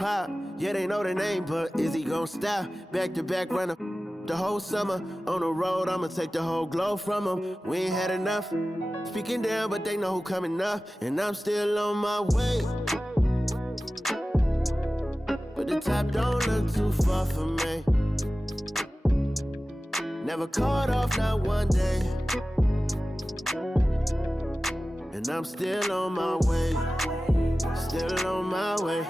pop. Yeah, they know the name, but is he gon' stop? Back to back runner the whole summer. On the road, I'ma take the whole globe from him. We ain't had enough. Speaking down, but they know who coming up. And I'm still on my way. But the top don't look too far for me. Never caught off, not one day. And I'm still on my way. Still on my way.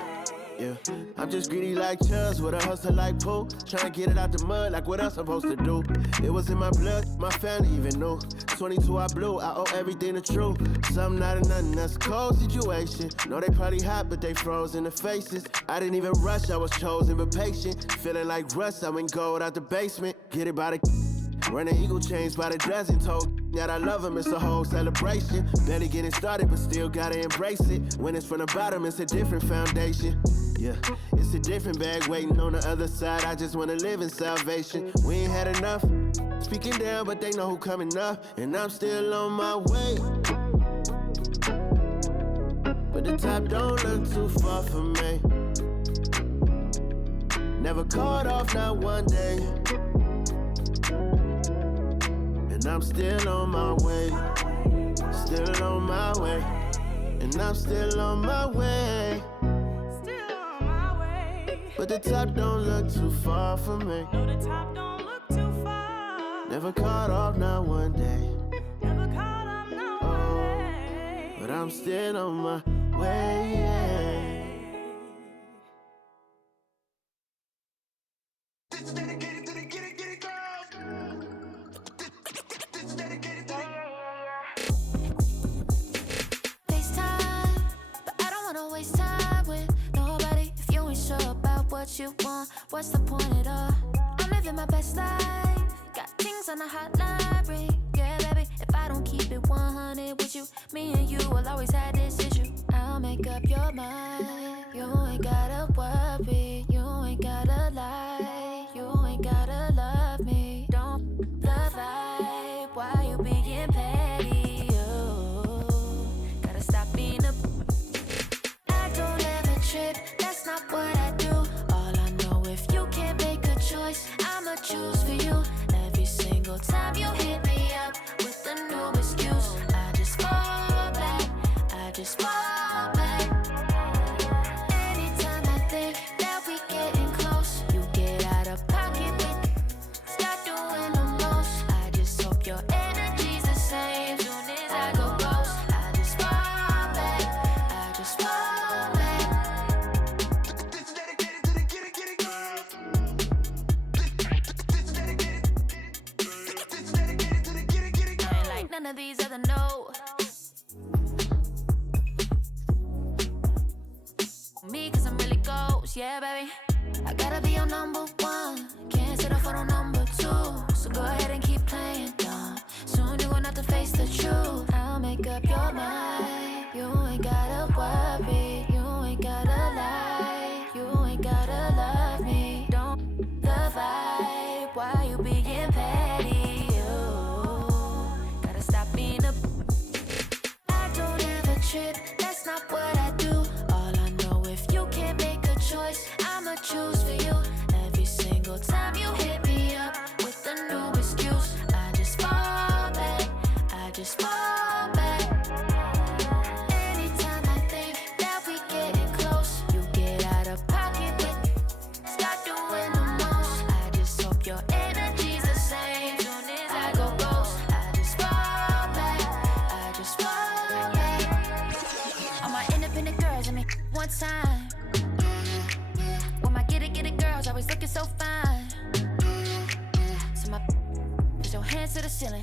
Yeah, I'm just greedy like Chubbs with a hustle like Pooh. Tryna get it out the mud like what else I'm supposed to do. It was in my blood, my family even knew. 22 I blew, I owe everything to true. Something out of nothing, that's a cold situation. Know they probably hot, but they froze in the faces. I didn't even rush, I was chosen but patient. Feeling like rust, I went gold out the basement. Get it by the running eagle chains by the dozen. Told that I love him, it's a whole celebration. Barely getting started, but still gotta embrace it. When it's from the bottom, it's a different foundation. Yeah, it's a different bag waiting on the other side. I just wanna live in salvation. We ain't had enough. Speaking down, but they know who coming up. And I'm still on my way. But the top don't look too far for me. Never caught off, not one day. And I'm still on my way. Still on my way. And I'm still on my way. But the top don't look too far for me. No, the top don't look too far. Never caught off, not one day. Never caught off, not one day. But I'm still on my way, yeah. This is dedicated to the get it girls. This is dedicated to FaceTime, but I don't wanna waste time with nobody if you ain't sure about what you want. What's the point at all? I'm living my best life. Got things on the hotline ring. Yeah, baby, if I don't keep it 100 with you, me and you will always have this issue. I'll make up your mind. You ain't gotta worry. You ain't gotta lie. You ain't gotta love me. Don't the vibe. Why you being petty? Oh, gotta stop being a. I don't ever trip. That's not what I do. All I know, if you can't make a choice, I'ma choose for you. Every single time you hit me up with a new excuse, I just fall back. I just fall back. Anytime I think that we getting close, you get out of pocket with start doing the most. I just hope your energy's the same. Soon as I go ghost, I just fall back. I just fall back. this is dedicated to the get it girls. This is dedicated to the get it I ain't like none of these other no. Me, cause I'm really ghost, yeah, baby. I gotta be your number one. Can't settle for no number two. So go ahead and keep playing dumb. Soon you gon' have to face the truth. I'll make up your mind. You ain't gotta worry. You ain't gotta lie. You ain't gotta love me. Don't the vibe. Why you being petty? You gotta stop being a. I don't ever trip. That's not what I do. All I know, if you can't make a choice, I'ma choose for you. Every single time you hit me up with a new excuse, I just fall back. I just fall back. Anytime I think that we getting close, you get out of pocket with start doing the most. I just hope your energy's the same. Soon as I go ghost, I just fall back. I just fall back. All my independent girls, I mean, one time. When my get it girls always looking so fine. So my put your hands to the ceiling.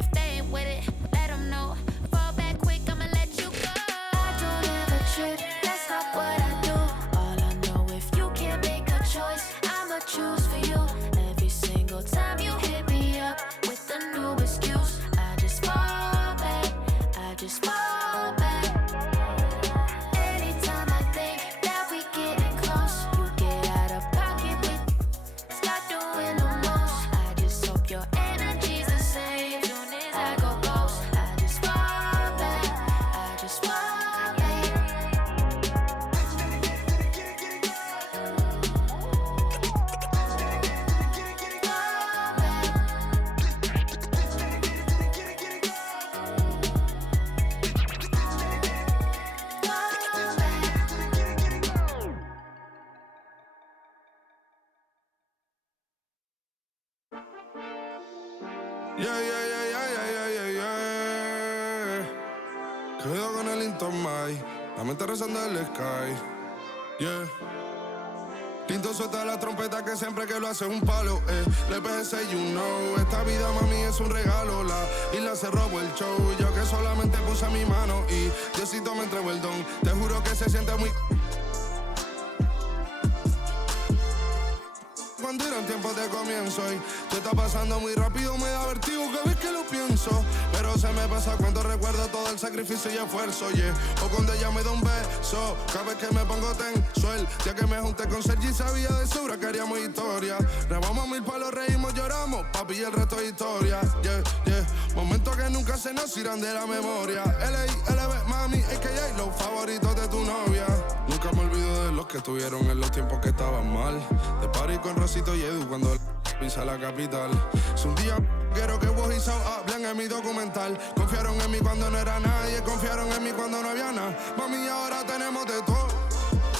If they ain't with it, let them know. Fall back quick, I'ma let you go. I don't ever trip, that's not what I do. All I know, if you can't make a choice, I'ma choose for you. Every single time you hit me up with a new excuse, I just fall back. I just fall back. Anytime I think that we getting close, you get out of pocket with start doing the most. I just hope your Quedo con el Intomai, la mente rezando el sky. Yeah. Tinto suelta la trompeta que siempre que lo hace es un palo. Le PSA, you know. Esta vida, mami, es un regalo. La isla se robó el show. Yo que solamente puse mi mano y Diosito me entregó el don. Te juro que se siente muy. Cuando eran tiempos de comienzo y te está pasando muy rápido, me da vertigo cada vez que lo pienso. Pero se me pasa cuando recuerdo todo el sacrificio y esfuerzo, yeah. O cuando ella me da un beso, cada vez que me pongo tenso. El día que me junté con Sergi sabía de sobra que haríamos historia. Grabamos 1000 palos, reímos, lloramos, papi, y el resto es historia, yeah, yeah. Momentos que nunca se nos irán de la memoria. LB, mami, a.k.a. los favoritos de tu novia. Nunca me olvido de los que estuvieron en los tiempos que estaban mal. De party con Rosito y Edu cuando pisa la capital. Es un día quiero que vos y Sao hablen en mi documental. Confiaron en mí cuando no era nadie, confiaron en mí cuando no había nada. Mami, ahora tenemos de todo,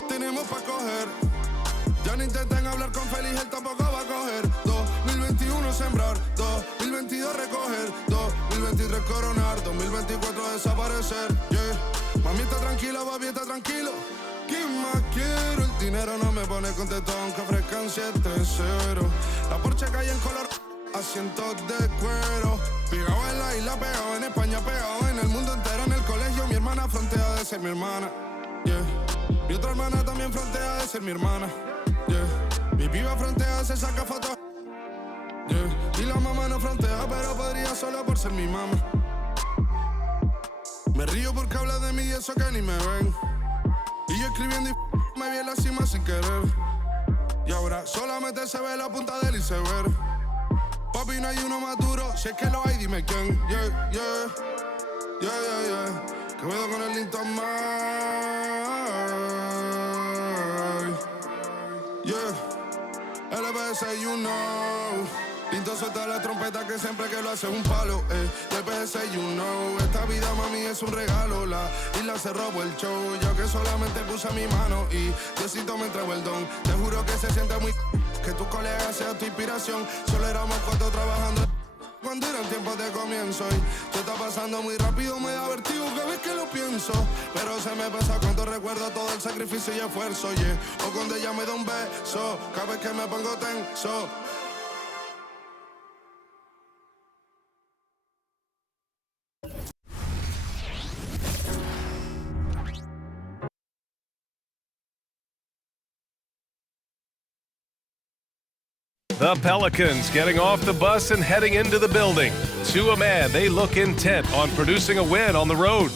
tenemos pa' coger. Ya no intenten hablar con Feliz, él tampoco va a coger. 2021 sembrar, 2022 recoger, 2023 coronar, 2024 desaparecer, yeah. Mami está tranquila, papi está tranquilo. ¿Qué más quiero? El dinero no me pone contento aunque ofrezcan 7-0. La Porsche cae en color, asientos de cuero. Pegado en la isla, pegado en España, pegado en el mundo entero. En el colegio mi hermana frontea de ser mi hermana, yeah. Mi otra hermana también frontea de ser mi hermana, yeah. Mi piba frontea, se saca fotos, yeah. Y la mamá no frontea, pero podría solo por ser mi mamá. Me río porque habla de mí y eso que ni me ven. Y yo escribiendo y me vi en la cima sin querer. Y ahora solamente se ve la punta del iceberg. Papi, no hay uno más duro, si es que lo hay, dime quién. Yeah, yeah, yeah, yeah, yeah. Que veo con el Intomai. Yeah, LBS, you know. Tinto suelta la trompeta que siempre que lo hace es un palo, LBS, you know. Esta vida, mami, es un regalo. La isla se robó el show. Yo que solamente puse mi mano y Diosito me entregó el don. Te juro que se siente muy que tu colega sea tu inspiración. Solo éramos 4 trabajando cuando eran tiempos de comienzo y te está pasando muy rápido, me da vertigo cada vez que lo pienso. Pero se me pasa cuando recuerdo todo el sacrificio y esfuerzo, yeah. O cuando ella me da un beso, cada vez que me pongo tenso. The Pelicans getting off the bus and heading into the building. To a man, they look intent on producing a win on the road.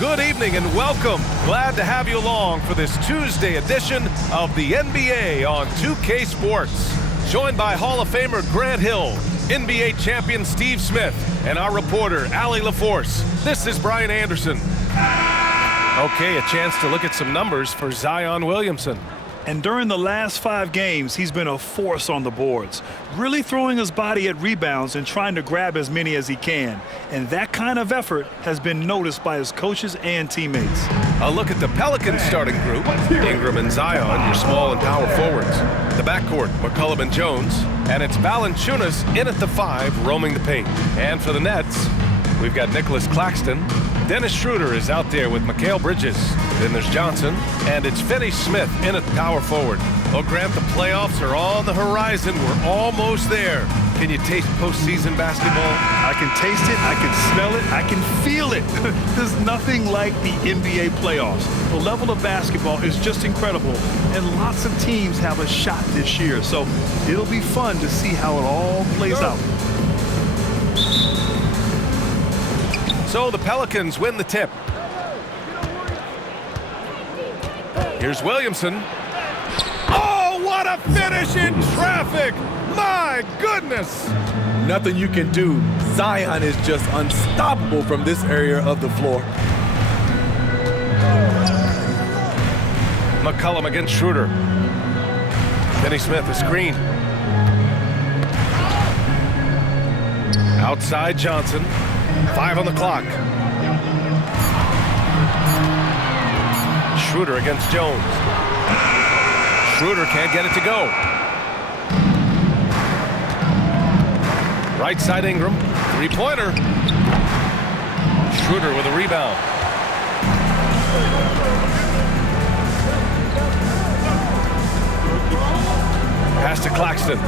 Good evening and welcome. Glad to have you along for this Tuesday edition of the NBA on 2K Sports. Joined by Hall of Famer Grant Hill, NBA champion Steve Smith, and our reporter, Allie LaForce. This is Brian Anderson. Okay, a chance to look at some numbers for Zion Williamson. And during the last 5 games, he's been a force on the boards, really throwing his body at rebounds and trying to grab as many as he can. And that kind of effort has been noticed by his coaches and teammates. A look at the Pelicans starting group. Ingram and Zion, your small and power forwards. The backcourt, McCollum and Jones. And it's Valanciunas in at the 5, roaming the paint. And for the Nets, we've got Nicholas Claxton. Dennis Schroeder is out there with Mikal Bridges. Then there's Johnson, and it's Finney Smith in at power forward. Oh, Grant, the playoffs are on the horizon. We're almost there. Can you taste postseason basketball? I can taste it, I can smell it, I can feel it. There's nothing like the NBA playoffs. The level of basketball is just incredible, and lots of teams have a shot this year. So it'll be fun to see how it all plays out. So the Pelicans win the tip. Here's Williamson. Oh, what a finish in traffic! My goodness! Nothing you can do. Zion is just unstoppable from this area of the floor. McCollum against Schroeder. Finney Smith, a screen. Outside Johnson. 5 on the clock. Schroeder against Jones. Schroeder can't get it to go. Right side Ingram. Three-pointer. Schroeder with a rebound. Pass to Claxton.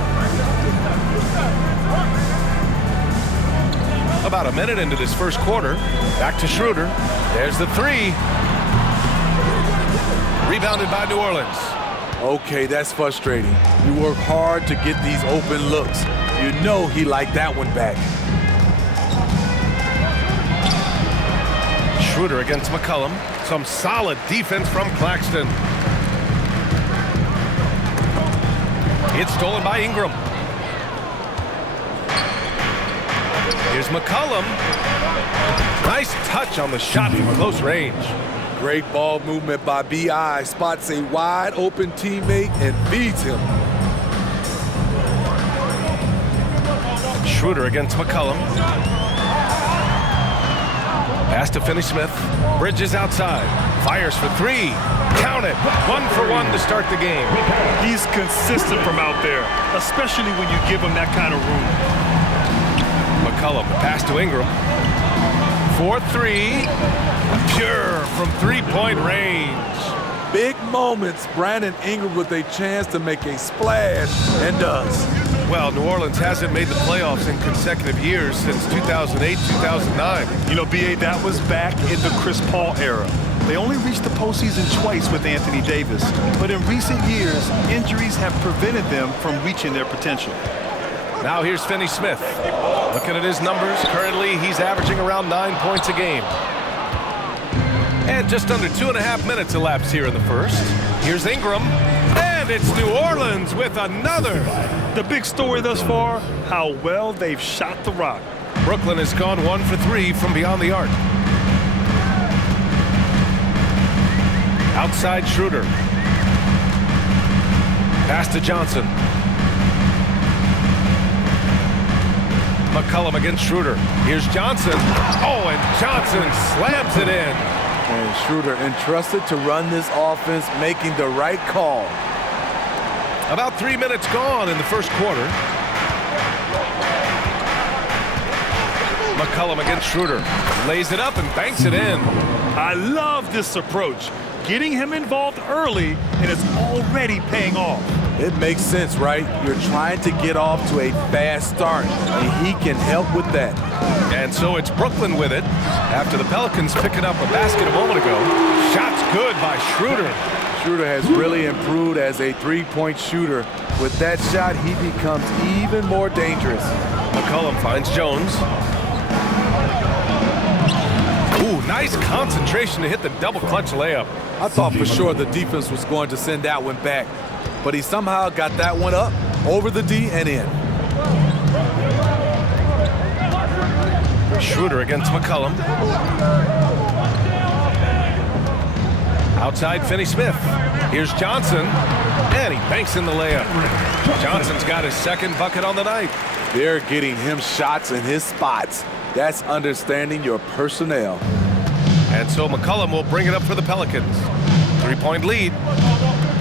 About a minute into this first quarter. Back to Schroeder. There's the three. Rebounded by New Orleans. Okay, that's frustrating. You work hard to get these open looks. You know he liked that one back. Schroeder against McCollum. Some solid defense from Claxton. It's stolen by Ingram. Here's McCollum. Nice touch on the shot from close range. Great ball movement by B.I. Spots a wide open teammate and feeds him. Schroeder against McCollum. Pass to Finney-Smith. Bridges outside. Fires for three. Count it. 1 for 1 to start the game. He's consistent from out there, especially when you give him that kind of room. McCollum, pass to Ingram. 4-3. Pure from three-point range. Big moments. Brandon Ingram with a chance to make a splash, and does. Well, New Orleans hasn't made the playoffs in consecutive years since 2008, 2009. You know, B.A., that was back in the Chris Paul era. They only reached the postseason twice with Anthony Davis, but in recent years, injuries have prevented them from reaching their potential. Now here's Finney-Smith. Looking at his numbers, currently he's averaging around 9 points a game. And just under 2.5 minutes elapsed here in the first. Here's Ingram, and it's New Orleans with another. The big story thus far, how well they've shot the rock. Brooklyn has gone 1 for 3 from beyond the arc. Outside Schroeder. Pass to Johnson. McCollum against Schroeder. Here's Johnson. Oh, and Johnson slams it in. And Schroeder entrusted to run this offense, making the right call. About 3 minutes gone in the first quarter. McCollum against Schroeder. Lays it up and banks it in. I love this approach. Getting him involved early, and it's already paying off. It makes sense, right? You're trying to get off to a fast start, and he can help with that. And so it's Brooklyn with it. After the Pelicans picking up a basket a moment ago. Shots good by Schroeder. Schroeder has really improved as a three-point shooter. With that shot, he becomes even more dangerous. McCollum finds Jones. Ooh, nice concentration to hit the double clutch layup. I thought for sure the defense was going to send that one back, but he somehow got that one up, over the D and in. Schroeder against McCollum. Outside Finney-Smith. Here's Johnson, and he banks in the layup. Johnson's got his second bucket on the night. They're getting him shots in his spots. That's understanding your personnel. And so McCollum will bring it up for the Pelicans. 3-point lead.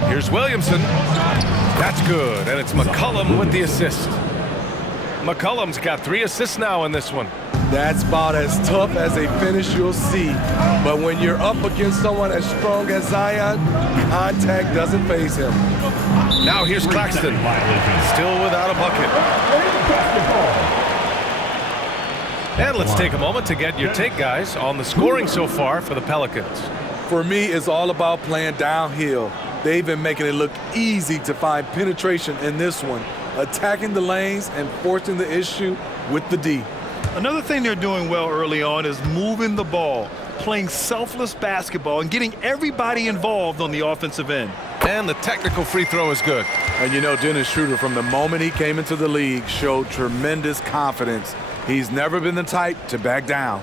Here's Williamson. That's good, and it's McCollum with the assist. McCollum's got 3 assists now in this one. That's about as tough as a finish you'll see. But when you're up against someone as strong as Zion, contact doesn't faze him. Now here's Claxton, still without a bucket. And let's take a moment to get your take, guys, on the scoring so far for the Pelicans. For me, it's all about playing downhill. They've been making it look easy to find penetration in this one, attacking the lanes and forcing the issue with the D. Another thing they're doing well early on is moving the ball, playing selfless basketball, and getting everybody involved on the offensive end. And the technical free throw is good. And you know, Dennis Schroeder, from the moment he came into the league, showed tremendous confidence. He's never been the type to back down.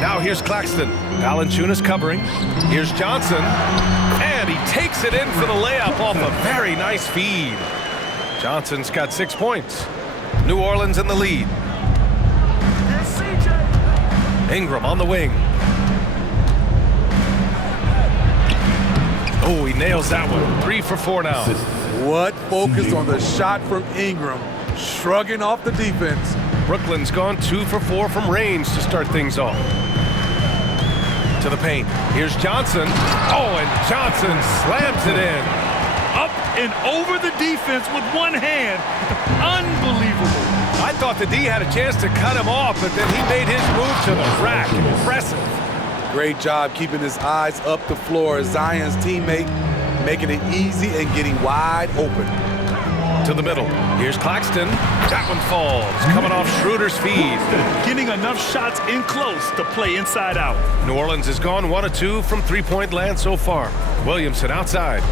Now here's Claxton. Valanciunas covering. Here's Johnson. And he takes it in for the layup off a very nice feed. Johnson's got 6 points. New Orleans in the lead. Ingram on the wing. Oh, he nails that one. 3 for 4 now. What focus on the shot from Ingram, shrugging off the defense. Brooklyn's gone 2 for 4 from range to start things off. To the paint. Here's Johnson. Oh, and Johnson slams it in. Up and over the defense with one hand. Unbelievable. I thought the D had a chance to cut him off, but then he made his move to the rack. Impressive. Great job keeping his eyes up the floor. Zion's teammate making it easy and getting wide open. To the middle. Here's Claxton. That one falls. Coming off Schroeder's feed. Getting enough shots in close to play inside out. New Orleans has gone 1 of 2 from three-point land so far. Williamson outside.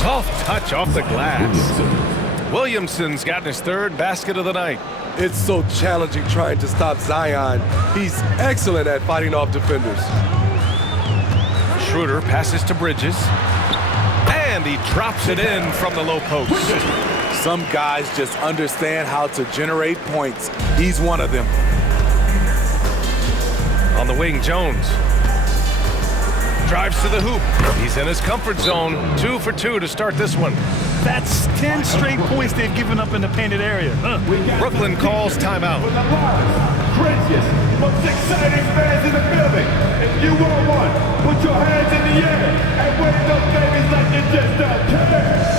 Soft touch off the glass. Williamson's gotten his 3rd basket of the night. It's so challenging trying to stop Zion. He's excellent at fighting off defenders. Schroeder passes to Bridges. And he drops it in from the low post. Some guys just understand how to generate points. He's one of them. On the wing, Jones. Drives to the hoop. He's in his comfort zone. 2 for 2 to start this one. That's 10 straight points they've given up in the painted area. Brooklyn calls timeout. Craziest, most exciting fans in the building. If you want one, put your hands in the air and wave those babies like you just don't care.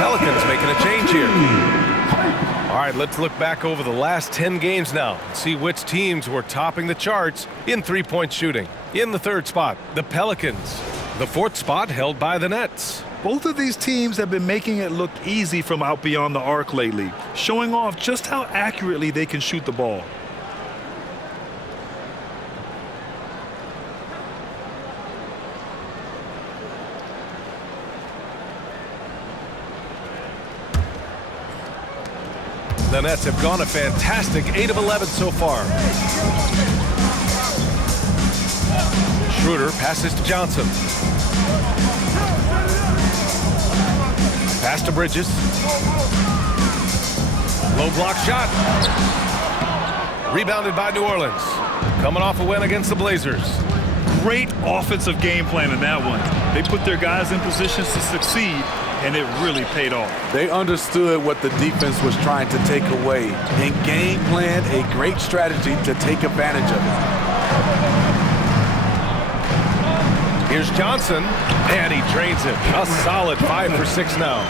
Pelicans making a change here. All right, let's look back over the last 10 games now and see which teams were topping the charts in three-point shooting. In the 3rd spot, the Pelicans. The 4th spot held by the Nets. Both of these teams have been making it look easy from out beyond the arc lately, showing off just how accurately they can shoot the ball. The Nets have gone a fantastic 8 of 11 so far. Schroeder passes to Johnson. Pass to Bridges. Low block shot. Rebounded by New Orleans. Coming off a win against the Blazers. Great offensive game plan in that one. They put their guys in positions to succeed, and it really paid off. They understood what the defense was trying to take away and game planned a great strategy to take advantage of it. Here's Johnson, and he drains it. A solid 5 for 6 now.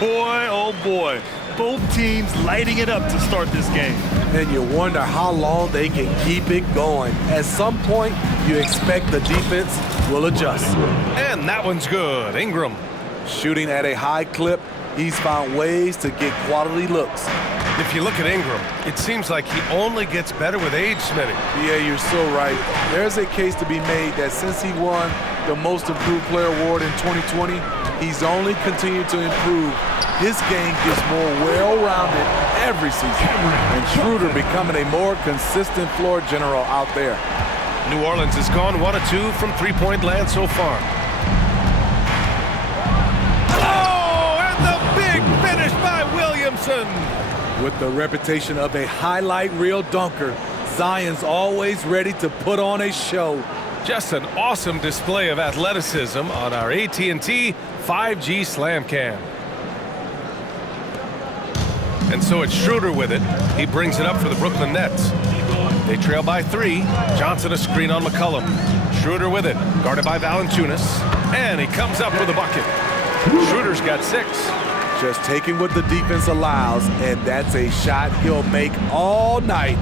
Boy, oh boy. Both teams lighting it up to start this game. And you wonder how long they can keep it going. At some point, you expect the defense will adjust. And that one's good. Ingram. Shooting at a high clip, he's found ways to get quality looks. If you look at Ingram, it seems like he only gets better with age, Smitty. Yeah, you're so right. There's a case to be made that since he won the Most Improved Player Award in 2020, he's only continued to improve. His game gets more well-rounded every season. And Schroeder becoming a more consistent floor general out there. New Orleans has gone 1 of 2 from three-point land so far. Oh, and the big finish by Williamson. With the reputation of a highlight reel dunker, Zion's always ready to put on a show. Just an awesome display of athleticism on our AT&T 5G Slam Cam. And so it's Schroeder with it. He brings it up for the Brooklyn Nets. They trail by 3. Johnson a screen on McCollum. Schroeder with it, guarded by Valanciunas. And he comes up with a bucket. Schroeder's got 6. Just taking what the defense allows, and that's a shot he'll make all night.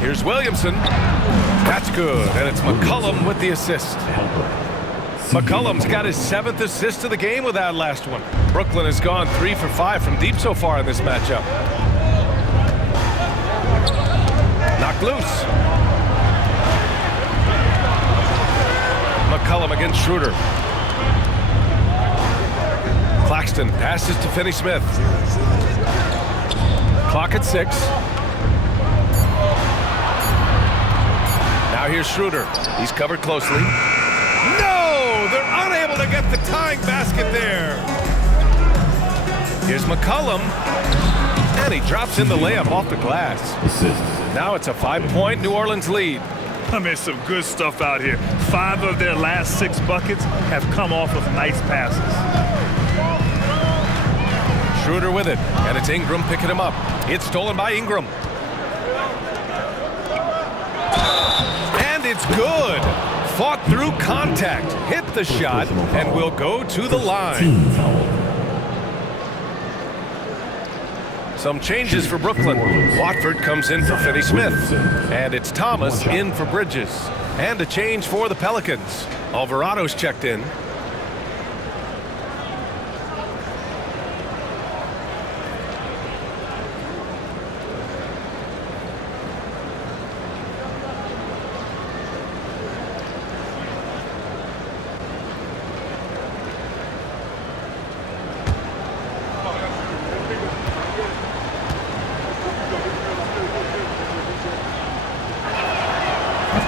Here's Williamson. That's good, and it's McCollum with the assist. McCollum's got his 7th assist of the game with that last one. Brooklyn has gone 3 for 5 from deep so far in this matchup. Knocked loose. McCollum against Schroeder. Claxton passes to Finney-Smith. Clock at 6. Now here's Schroeder. He's covered closely. No! They're unable to get the tying basket there. Here's McCollum. And he drops in the layup off the glass. Now it's a 5-point New Orleans lead. I mean, some good stuff out here. 5 of their last 6 buckets have come off of nice passes. Schroeder with it, and it's Ingram picking him up. It's stolen by Ingram. And it's good. Fought through contact, hit the shot, and will go to the line. Some changes for Brooklyn. Watford comes in for Finney-Smith. And it's Thomas in for Bridges. And a change for the Pelicans. Alvarado's checked in.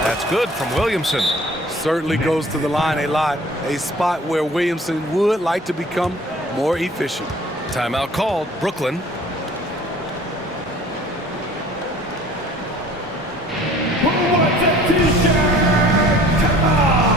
That's good from Williamson. Certainly goes to the line a lot. A spot where Williamson would like to become more efficient. Timeout called. Brooklyn. Who wants a t-shirt? Come on!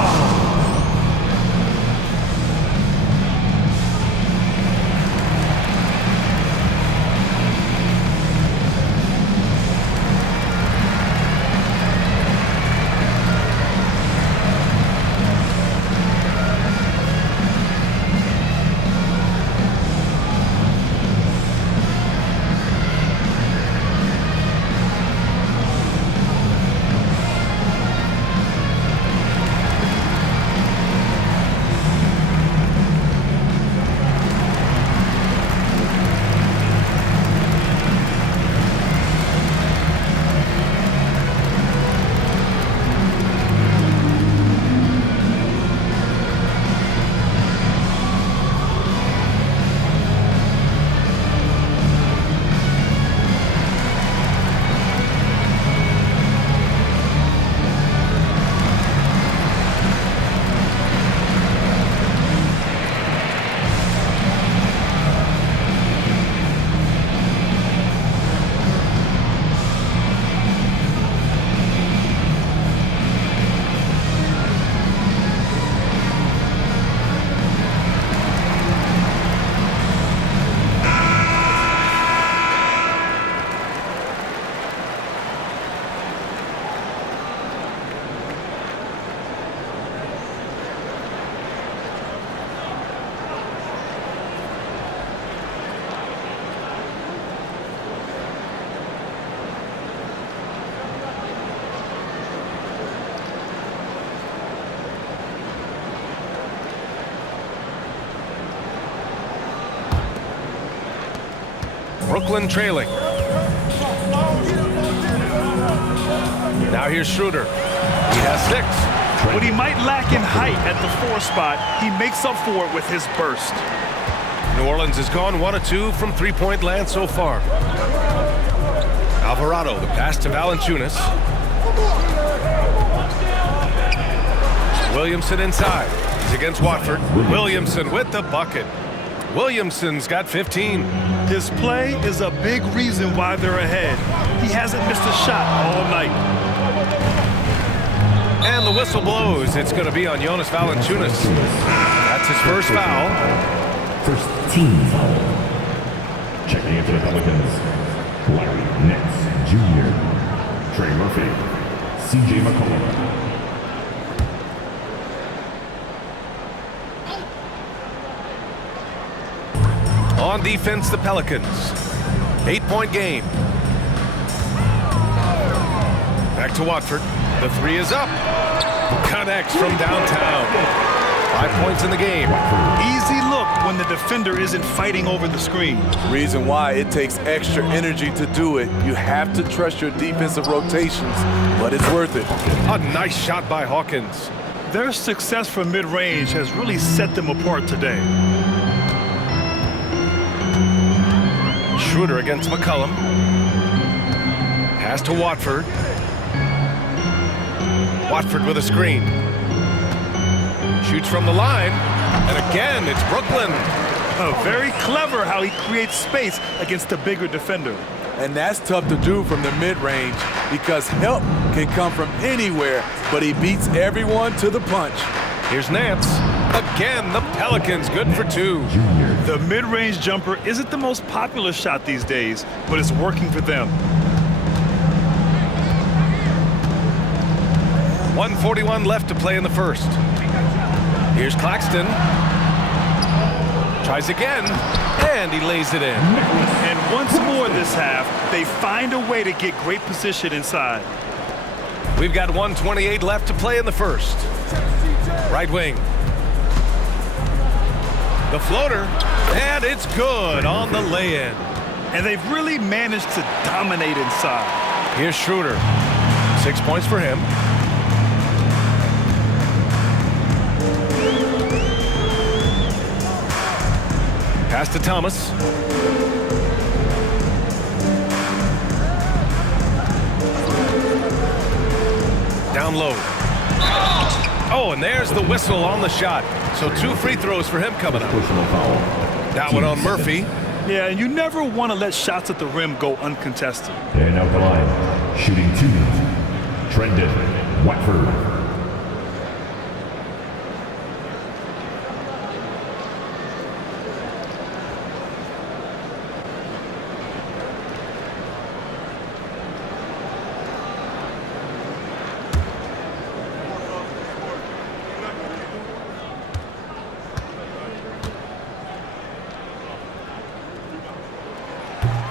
Brooklyn trailing. Now here's Schroeder. He has 6. What he might lack in height at the 4 spot, he makes up for it with his burst. New Orleans has gone 1 of 2 from three-point land so far. Alvarado, the pass to Valanciunas. Williamson inside. He's against Watford. Williamson with the bucket. Williamson's got 15. His play is a big reason why they're ahead. He hasn't missed a shot all night. And the whistle blows. It's going to be on Jonas Valanciunas. That's his first foul. First team foul. Checking into the Pelicans, Larry Nance Jr., Trey Murphy, C.J. McCollum. On defense, the Pelicans. 8-point game. Back to Watford. The three is up. Connects from downtown. 5 points in the game. Easy look when the defender isn't fighting over the screen. Reason why it takes extra energy to do it. You have to trust your defensive rotations, but it's worth it. A nice shot by Hawkins. Their success from mid-range has really set them apart today. Schroeder against McCollum. Pass to Watford. Watford with a screen. Shoots from the line. And again, it's Brooklyn. Oh, very clever how he creates space against the bigger defender. And that's tough to do from the mid-range because help can come from anywhere, but he beats everyone to the punch. Here's Nance. Again, the Pelicans good for 2. The mid-range jumper isn't the most popular shot these days, but it's working for them. 1:41 left to play in the first. Here's Claxton. Tries again, and he lays it in. And once more this half, they find a way to get great position inside. We've got 1:28 left to play in the first. Right wing. The floater, and it's good on the lay-in. And they've really managed to dominate inside. Here's Schroeder. 6 points for him. Pass to Thomas. Down low. Oh, and there's the whistle on the shot. So 2 free throws for him coming up. That one on Murphy. Yeah, and you never want to let shots at the rim go uncontested. And out the line, shooting 2, Trendon Watford.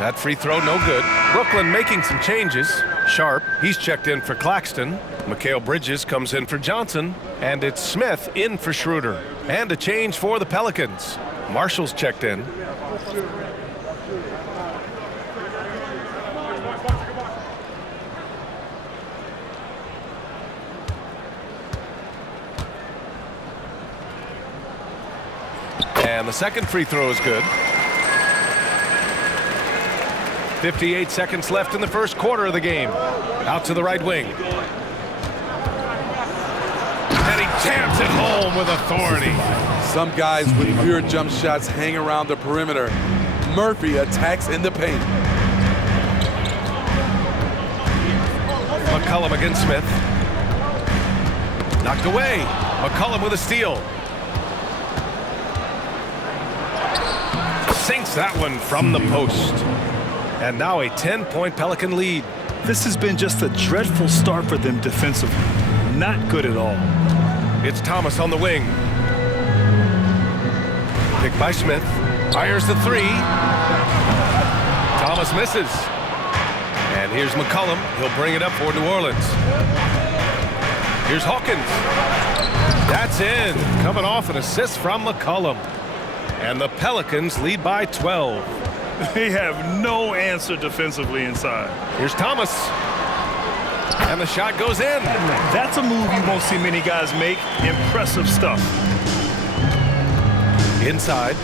That free throw, no good. Brooklyn making some changes. Sharp, he's checked in for Claxton. Mikal Bridges comes in for Johnson. And it's Smith in for Schroeder. And a change for the Pelicans. Marshall's checked in. And the second free throw is good. 58 seconds left in the first quarter of the game. Out to the right wing. And he jams it home with authority. Some guys with pure jump shots hang around the perimeter. Murphy attacks in the paint. McCollum against Smith. Knocked away. McCollum with a steal. Sinks that one from the post. And now a 10-point Pelican lead. This has been just a dreadful start for them defensively. Not good at all. It's Thomas on the wing. Picked by Smith. Fires the 3. Thomas misses. And here's McCollum. He'll bring it up for New Orleans. Here's Hawkins. That's in. Coming off an assist from McCollum. And the Pelicans lead by 12. They have no answer defensively inside. Here's Thomas. And the shot goes in. That's a move you won't see many guys make. Impressive stuff. Inside.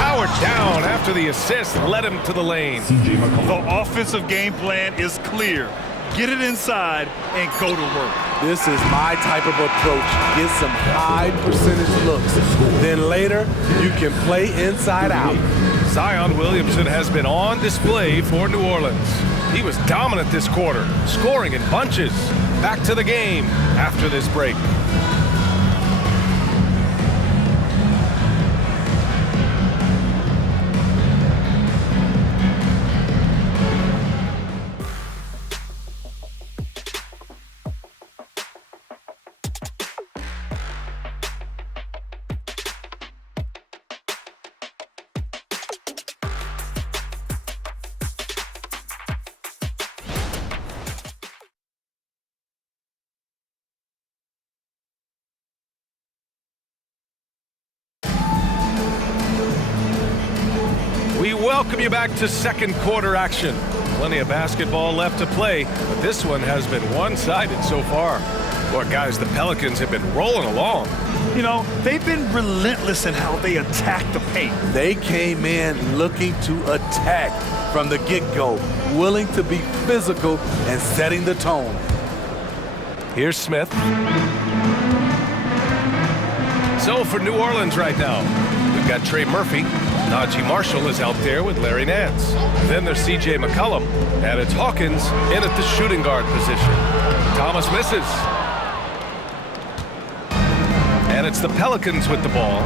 powered down after the assist led him to the lane. The offensive game plan is clear. Get it inside and go to work. This is my type of approach. Get some high percentage looks. Then later, you can play inside out. Zion Williamson has been on display for New Orleans. He was dominant this quarter, scoring in bunches. Back to the game after this break. We welcome you back to second quarter action. Plenty of basketball left to play, but this one has been one-sided so far. Boy, guys, the Pelicans have been rolling along. You know, they've been relentless in how they attack the paint. They came in looking to attack from the get-go, willing to be physical and setting the tone. Here's Smith. So for New Orleans right now, we've got Trey Murphy. Najee Marshall is out there with Larry Nance. Then there's C.J. McCollum, and it's Hawkins in at the shooting guard position. Thomas misses. And it's the Pelicans with the ball.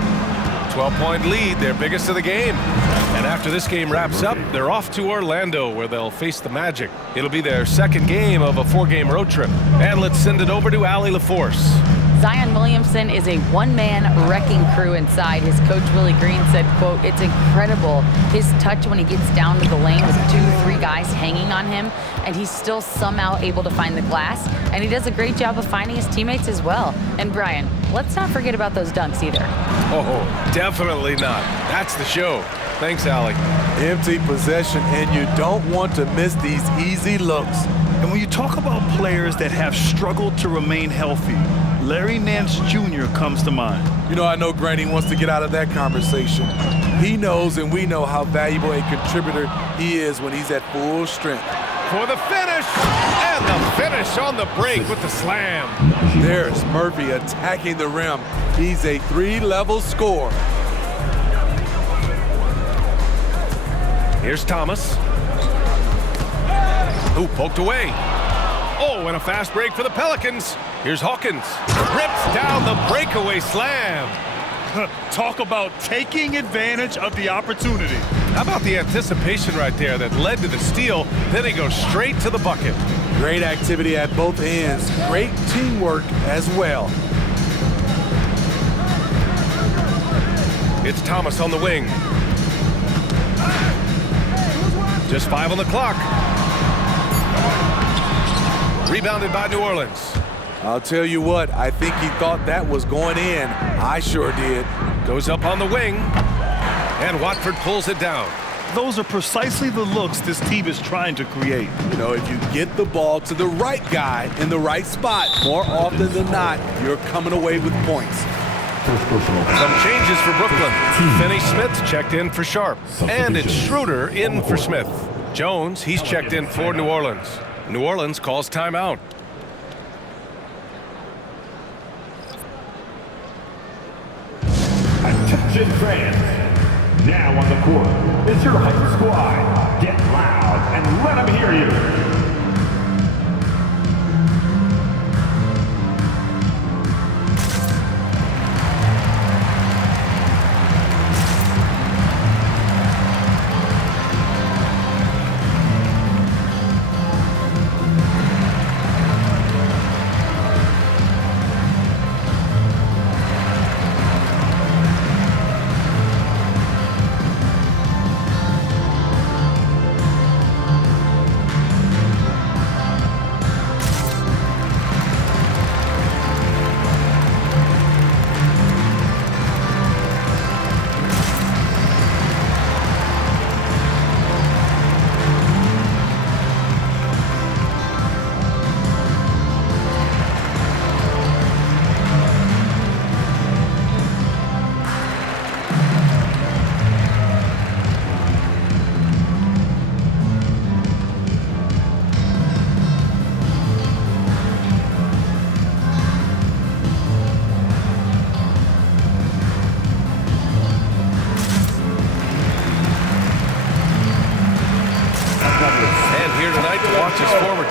12-point lead, their biggest of the game. And after this game wraps up, they're off to Orlando where they'll face the Magic. It'll be their second game of a 4-game road trip. And let's send it over to Allie LaForce. Zion Williamson is a one-man wrecking crew inside. His coach, Willie Green, said, quote, "It's incredible his touch when he gets down to the lane with 2-3 guys hanging on him, and he's still somehow able to find the glass, and he does a great job of finding his teammates as well." And Brian, let's not forget about those dunks either. Oh, definitely not. That's the show. Thanks, Allie. Empty possession, and you don't want to miss these easy looks. And when you talk about players that have struggled to remain healthy, Larry Nance Jr. comes to mind. You know, I know Granny wants to get out of that conversation. He knows and we know how valuable a contributor he is when he's at full strength. For the finish, and the finish on the break with the slam. There's Murphy attacking the rim. He's a 3-level scorer. Here's Thomas. Ooh, poked away. Oh, and a fast break for the Pelicans. Here's Hawkins. Rips down the breakaway slam. Talk about taking advantage of the opportunity. How about the anticipation right there that led to the steal? Then he goes straight to the bucket. Great activity at both ends. Great teamwork as well. It's Thomas on the wing. Just 5 on the clock. Rebounded by New Orleans. I'll tell you what, I think he thought that was going in. I sure did. Goes up on the wing, and Watford pulls it down. Those are precisely the looks this team is trying to create. You know, if you get the ball to the right guy in the right spot, more often than not, you're coming away with points. Some changes for Brooklyn. Finney Smith checked in for Sharp, and it's Schroeder in for Smith. Jones, he's checked in for New Orleans. New Orleans calls timeout. Attention fans, now on the court is your hype squad. Get loud and let them hear you.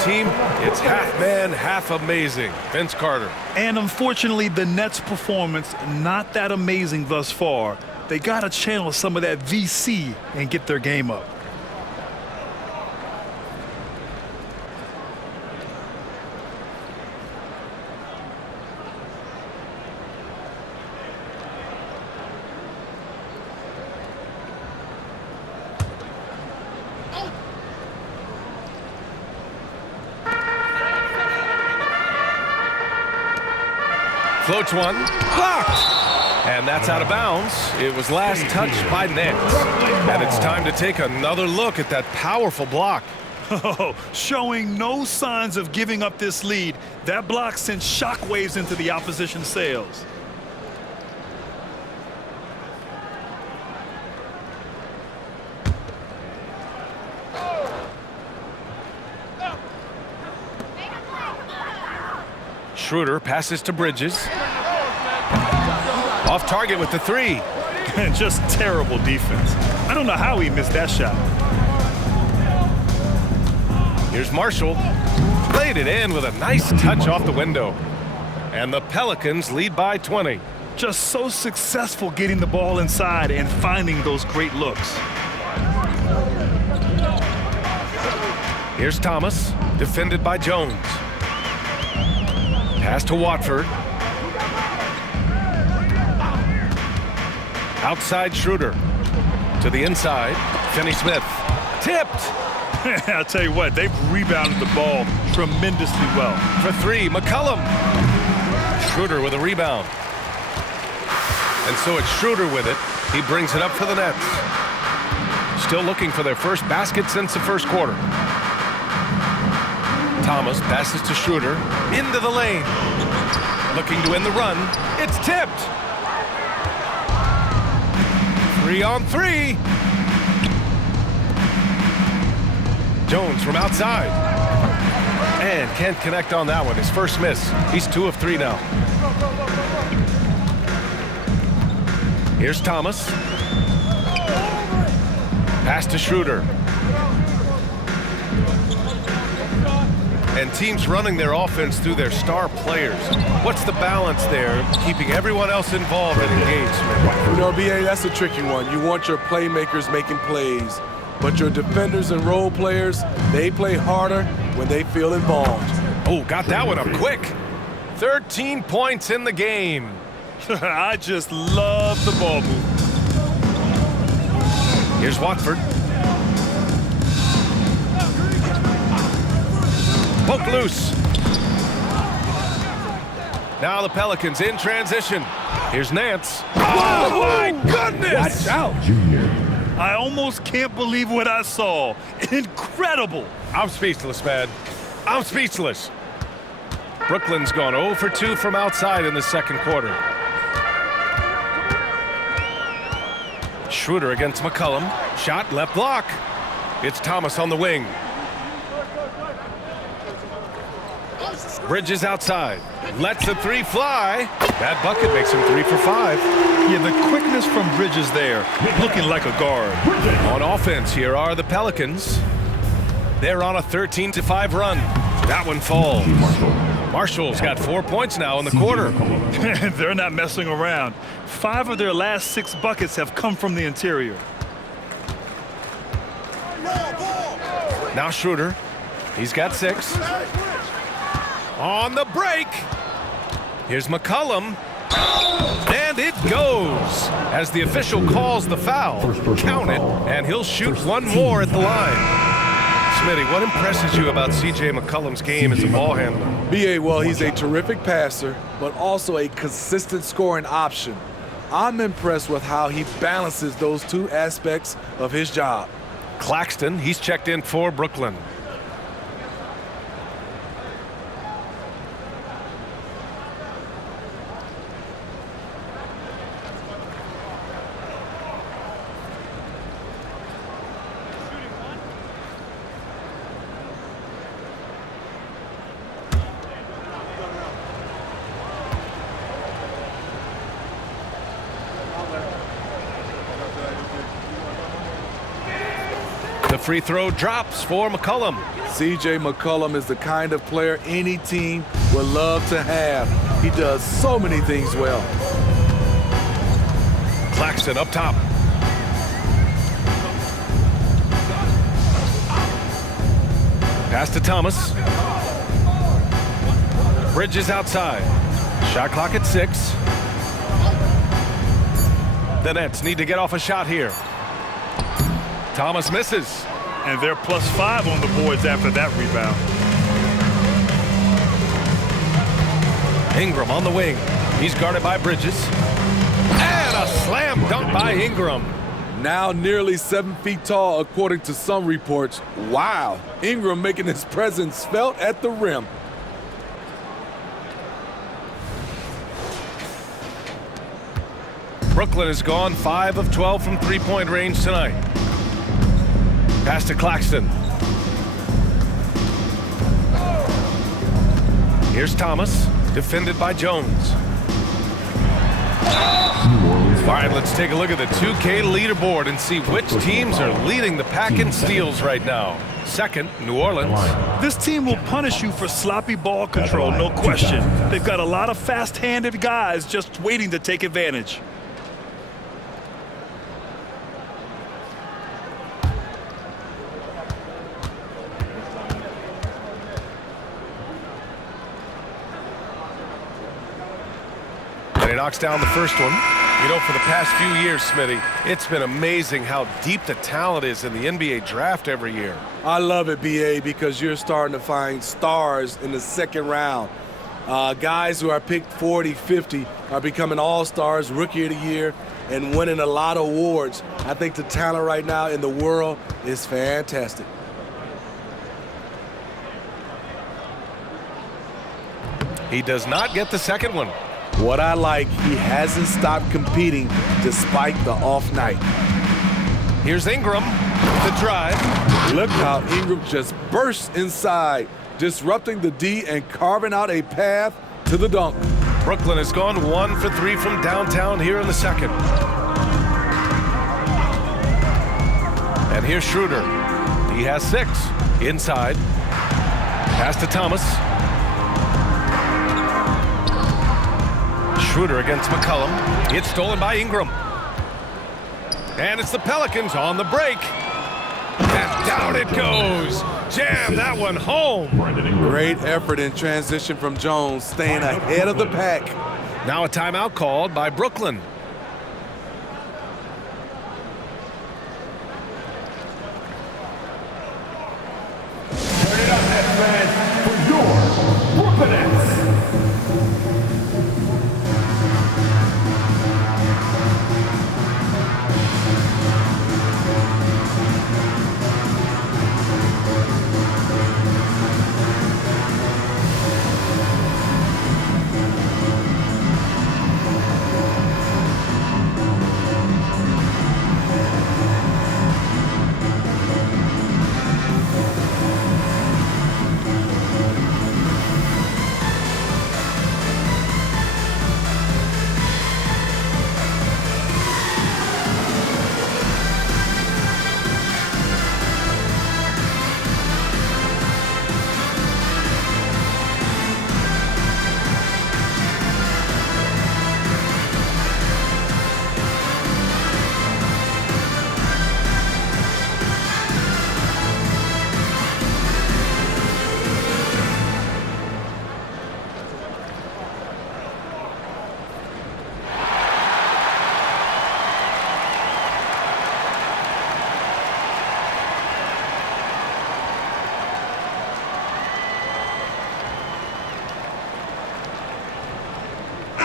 team, it's half man, half amazing. Vince Carter. And unfortunately, the Nets' performance, not that amazing thus far. They got to channel some of that VC and get their game up. Floats one, blocked, and that's out of bounds. It was last touched by Nets. And it's time to take another look at that powerful block. Oh, showing no signs of giving up this lead. That block sent shockwaves into the opposition sails. Schroeder passes to Bridges. Off target with the three. Just terrible defense. I don't know how he missed that shot. Here's Marshall. Played it in with a nice touch off the window. And the Pelicans lead by 20. Just so successful getting the ball inside and finding those great looks. Here's Thomas, defended by Jones. Pass to Watford. Outside Schroeder. To the inside, Finney-Smith. Tipped! I'll tell you what, they've rebounded the ball tremendously well. For three, McCollum. Schroeder with a rebound. And so it's Schroeder with it. He brings it up for the Nets. Still looking for their first basket since the first quarter. Thomas passes to Schroeder, into the lane. Looking to end the run. It's tipped. 3-on-3. Jones from outside. And can't connect on that one. His first miss. He's 2 of 3 now. Here's Thomas. Pass to Schroeder. And teams running their offense through their star players. What's the balance there, keeping everyone else involved and engaged? You know, BA, that's a tricky one. You want your playmakers making plays, but your defenders and role players, they play harder when they feel involved. Oh, got that one up quick. 13 points in the game. I just love the ball move. Here's Watford. Poke loose. Now the Pelicans in transition. Here's Nance. Oh, my goodness! Watch out. I almost can't believe what I saw. Incredible. I'm speechless, man. I'm speechless. Brooklyn's gone 0 for 2 from outside in the second quarter. Schroeder against McCollum. Shot, left block. It's Thomas on the wing. Bridges outside. Lets the three fly. That bucket makes him 3 for 5. Yeah, the quickness from Bridges there, looking like a guard. On offense, here are the Pelicans. They're on a 13-5 run. That one falls. Marshall's got 4 points now in the quarter. They're not messing around. 5 of their last 6 buckets have come from the interior. Now Schroeder. He's got 6. On the break. Here's McCollum. And it goes. As the official calls the foul, count it, and he'll shoot one more at the line. Smitty, what impresses you about C.J. McCollum's game as a ball handler? BA, well, he's a terrific passer, but also a consistent scoring option. I'm impressed with how he balances those 2 aspects of his job. Claxton, he's checked in for Brooklyn. The free throw drops for McCollum. C.J. McCollum is the kind of player any team would love to have. He does so many things well. Claxton up top. Pass to Thomas. Bridges outside. Shot clock at 6. The Nets need to get off a shot here. Thomas misses. And they're +5 on the boards after that rebound. Ingram on the wing. He's guarded by Bridges. And a slam dunk by Ingram. Now nearly 7 feet tall, according to some reports. Wow, Ingram making his presence felt at the rim. Brooklyn has gone 5 of 12 from three-point range tonight. Pass to Claxton. Here's Thomas, defended by Jones. All right, let's take a look at the 2K leaderboard and see which teams are leading the pack in steals right now. Second, New Orleans. This team will punish you for sloppy ball control, no question. They've got a lot of fast-handed guys just waiting to take advantage. And he knocks down the first one. You know, for the past few years, Smitty, it's been amazing how deep the talent is in the NBA draft every year. I love it, B.A., because you're starting to find stars in the second round. Guys who are picked 40, 50 are becoming all-stars, rookie of the year, and winning a lot of awards. I think the talent right now in the world is fantastic. He does not get the second one. What I like, he hasn't stopped competing despite the off night. Here's Ingram, the drive. Look how Ingram just bursts inside, disrupting the D and carving out a path to the dunk. Brooklyn has gone 1 for 3 from downtown here in the second. And here's Schroeder. He has 6. Inside. Pass to Thomas. Schroeder against McCollum. It's stolen by Ingram. And it's the Pelicans on the break. And down it goes. Jam that one home. Great effort in transition from Jones, staying ahead of the pack. Now a timeout called by Brooklyn. Turn it up, Nets fans, for your Brooklyn Nets.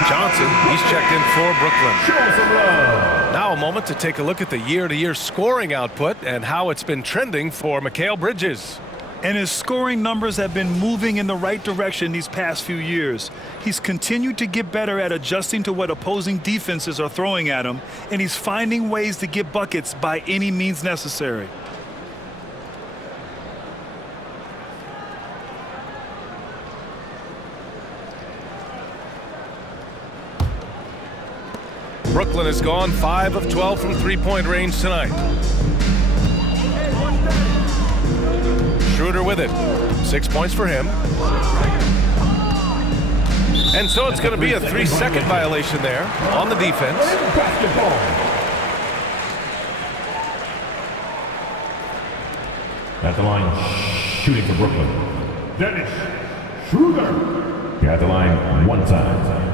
Johnson, he's checked in for Brooklyn. Now a moment to take a look at the year-to-year scoring output and how it's been trending for Mikal Bridges. And his scoring numbers have been moving in the right direction these past few years. He's continued to get better at adjusting to what opposing defenses are throwing at him, and he's finding ways to get buckets by any means necessary. Brooklyn has gone 5 of 12 from three-point range tonight. Schroeder with it. 6 points for him. And so it's going to be a 3-second violation there on the defense. At the line, shooting for Brooklyn, Dennis Schroeder. At the line, one time.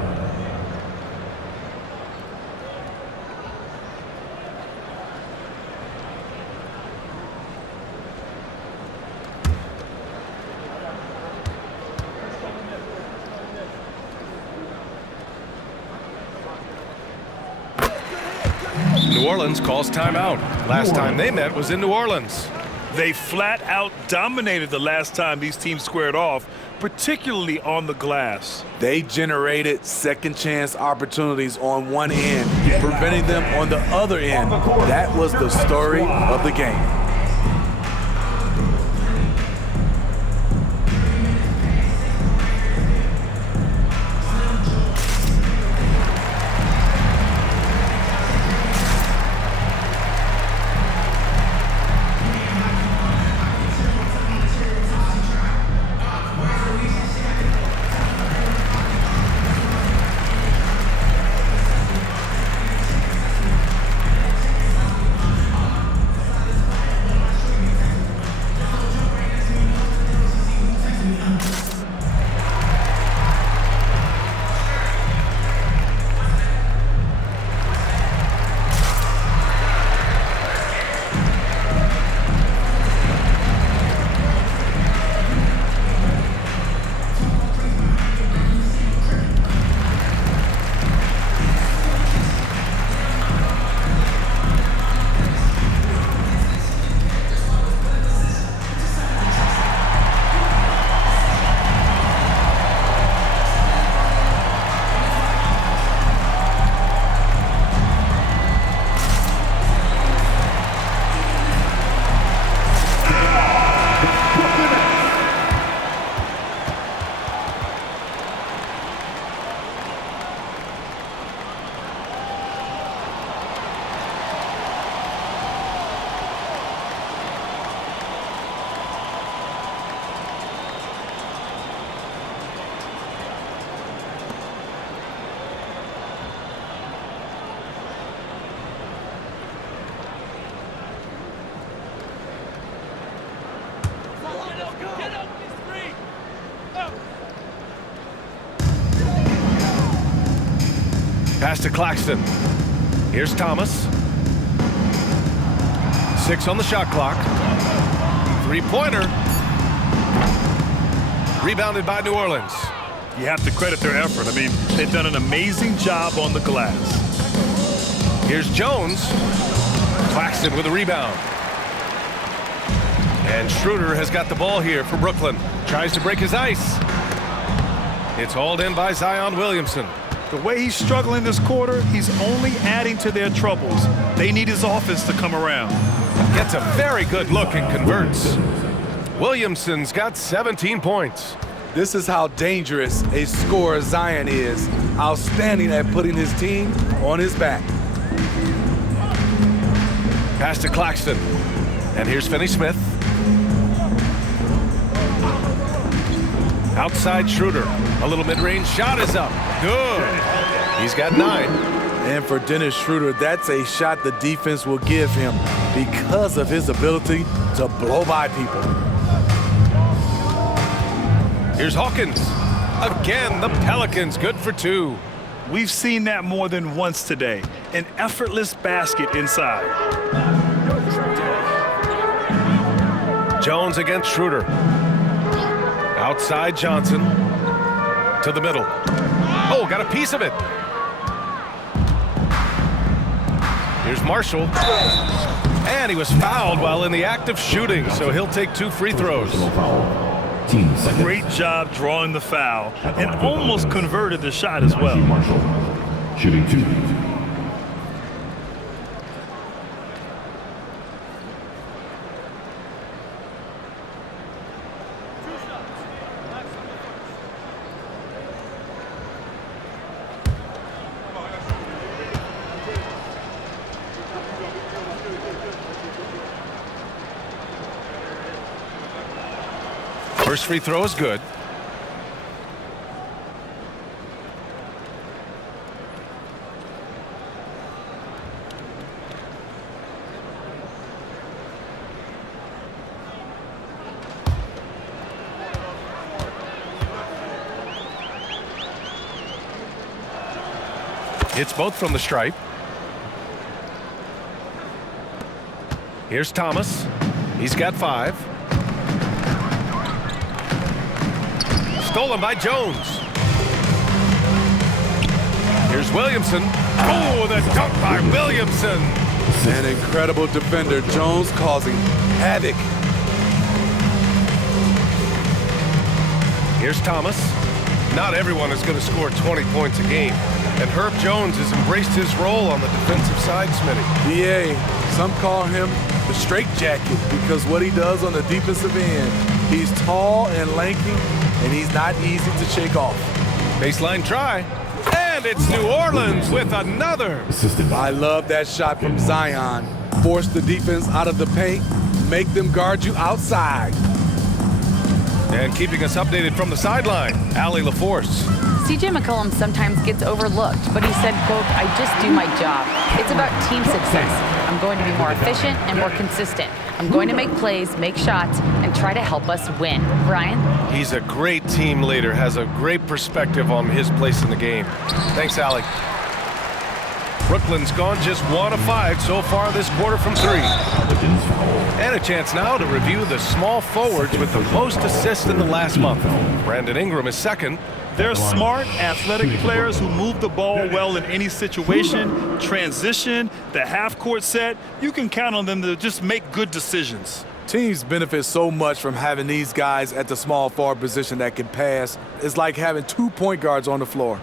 New Orleans calls timeout. Last time they met was in New Orleans. They flat out dominated the last time these teams squared off, particularly on the glass. They generated second chance opportunities on one end, preventing them on the other end. That was the story of the game. Pass to Claxton. Here's Thomas. 6 on the shot clock. Three-pointer. Rebounded by New Orleans. You have to credit their effort. I mean, they've done an amazing job on the glass. Here's Jones. Claxton with a rebound. And Schroeder has got the ball here for Brooklyn. Tries to break his ice. It's hauled in by Zion Williamson. The way he's struggling this quarter, he's only adding to their troubles. They need his offense to come around. Gets a very good look and converts. Williamson's got 17 points. This is how dangerous a scorer Zion is. Outstanding at putting his team on his back. Pass to Claxton. And here's Finney-Smith. Outside Schroeder. A little mid-range shot is up. Good. He's got 9. And for Dennis Schroeder, that's a shot the defense will give him because of his ability to blow by people. Here's Hawkins. Again, the Pelicans good for 2. We've seen that more than once today. An effortless basket inside. Jones against Schroeder. Outside Johnson. To the middle. Oh, got a piece of it. Here's Marshall. And he was fouled while in the act of shooting, so he'll take 2 free throws. Great job drawing the foul and almost converted the shot as well. Marshall, shooting 2. First free throw is good. Hits both from the stripe. Here's Thomas. He's got 5. Stolen by Jones. Here's Williamson. Oh, the dunk by Williamson. An incredible defender. Jones causing havoc. Here's Thomas. Not everyone is going to score 20 points a game. And Herb Jones has embraced his role on the defensive side, Smitty. BA, some call him the straitjacket because what he does on the defensive end, he's tall and lanky, and he's not easy to shake off. Baseline try. And it's New Orleans with another. I love that shot from Zion. Force the defense out of the paint, make them guard you outside. And keeping us updated from the sideline, Allie LaForce. CJ McCollum sometimes gets overlooked, but he said, quote, "I just do my job. It's about team success. I'm going to be more efficient and more consistent. I'm going to make plays, make shots, and try to help us win." Brian? He's a great team leader, has a great perspective on his place in the game. Thanks, Allie. Brooklyn's gone just 1 of 5 so far this quarter from 3. And a chance now to review the small forwards with the most assists in the last month. Brandon Ingram is second. They're smart, athletic players who move the ball well in any situation, transition, the half-court set. You can count on them to just make good decisions. Teams benefit so much from having these guys at the small forward position that can pass. It's like having 2 point guards on the floor.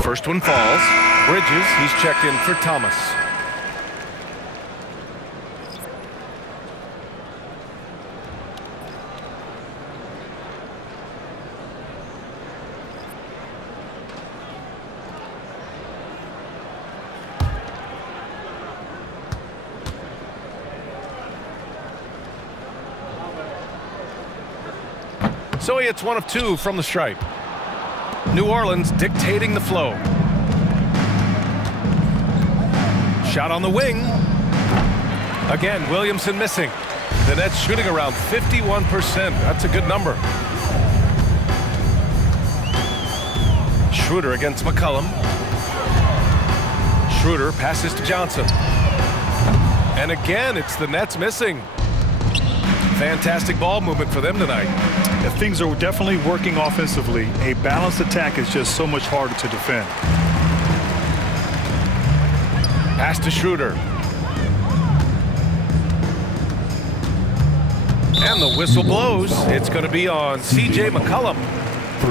First one falls. Bridges, he's checked in for Thomas. So he hits 1 of 2 from the stripe. New Orleans dictating the flow. Shot on the wing. Again, Williamson missing. The Nets shooting around 51%. That's a good number. Schroeder against McCollum. Schroeder passes to Johnson. And again, it's the Nets missing. Fantastic ball movement for them tonight. If things are definitely working offensively, a balanced attack is just so much harder to defend. Pass to Schroeder. And the whistle blows. It's going to be on CJ McCollum.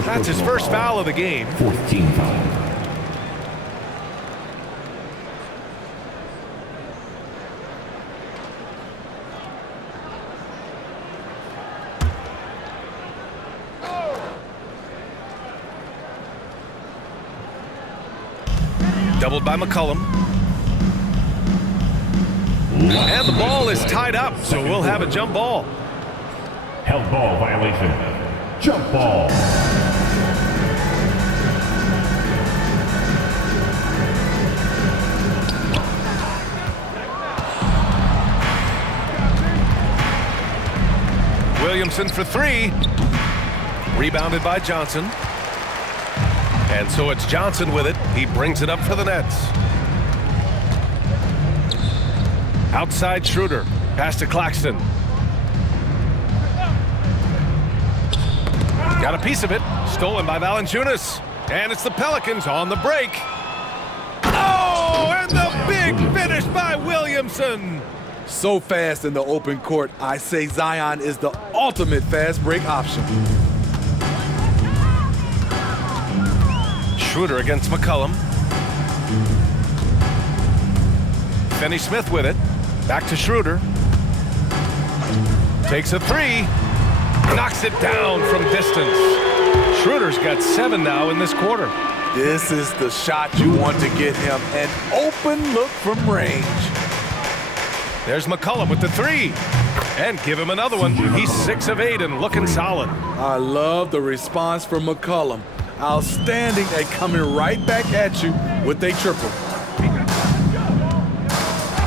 That's his first foul of the game. 14 foul. Doubled by McCollum. And the ball is tied up, so we'll have a jump ball. Held ball violation. Jump ball. Williamson for 3. Rebounded by Johnson. And so it's Johnson with it. He brings it up for the Nets. Outside Schroeder. Pass to Claxton. Got a piece of it. Stolen by Valanciunas. And it's the Pelicans on the break. Oh, and the big finish by Williamson. So fast in the open court, I say Zion is the ultimate fast break option. Schroeder against McCollum. Finney-Smith with it. Back to Schroeder. Takes a 3. Knocks it down from distance. Schroeder's got 7 now in this quarter. This is the shot you want to get him. An open look from range. There's McCollum with the three. And give him another one. He's 6 of 8 and looking solid. I love the response from McCollum. Outstanding at coming right back at you with a triple.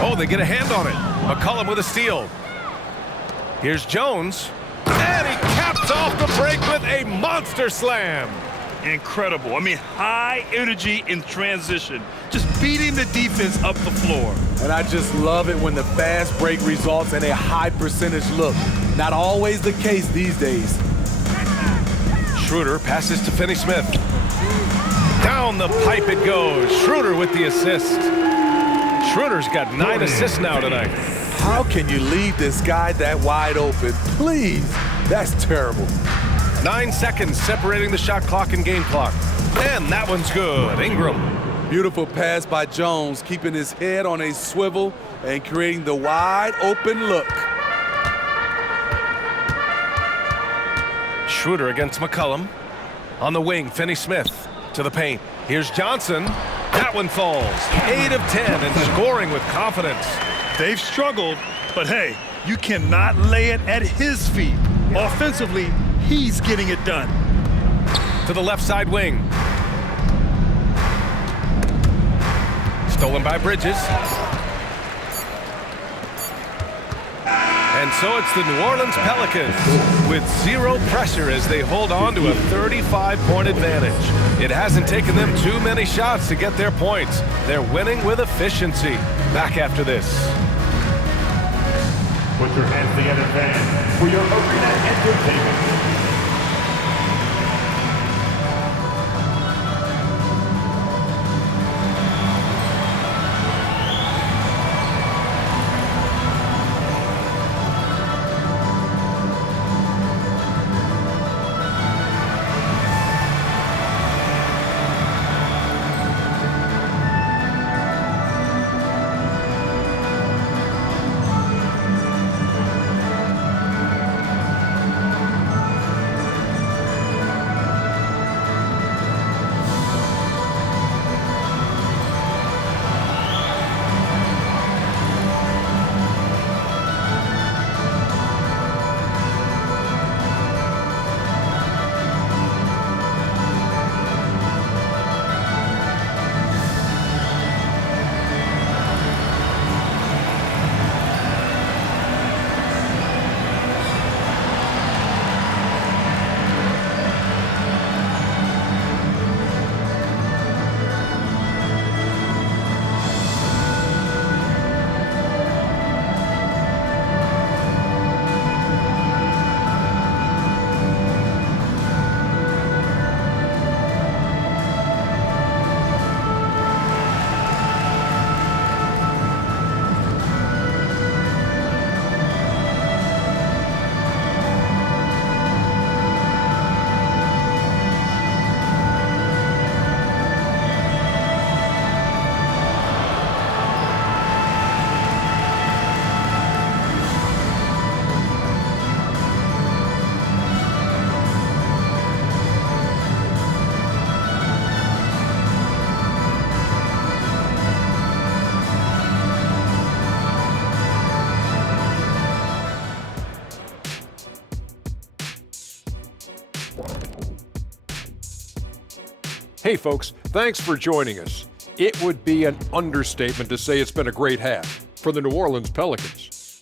Oh, they get a hand on it. McCollum with a steal. Here's Jones. And he caps off the break with a monster slam. Incredible. I mean, high energy in transition. Just beating the defense up the floor. And I just love it when the fast break results in a high percentage look. Not always the case these days. Schroeder passes to Finney-Smith. Down the pipe it goes. Schroeder with the assist. Schroeder's got 9 assists now tonight. How can you leave this guy that wide open? Please, that's terrible. 9 seconds separating the shot clock and game clock. And that one's good. Ingram. Beautiful pass by Jones, keeping his head on a swivel and creating the wide open look. Schroeder against McCollum. On the wing, Finney-Smith to the paint. Here's Johnson. That one falls. 8 of 10 and scoring with confidence. They've struggled, but hey, you cannot lay it at his feet. Offensively, he's getting it done. To the left side wing. Stolen by Bridges. And so it's the New Orleans Pelicans with 0 pressure as they hold on to a 35-point advantage. It hasn't taken them too many shots to get their points. They're winning with efficiency. Back after this. Put your hands together, fans, for your arena entertainment. Hey folks, thanks for joining us. It would be an understatement to say it's been a great half for the New Orleans Pelicans.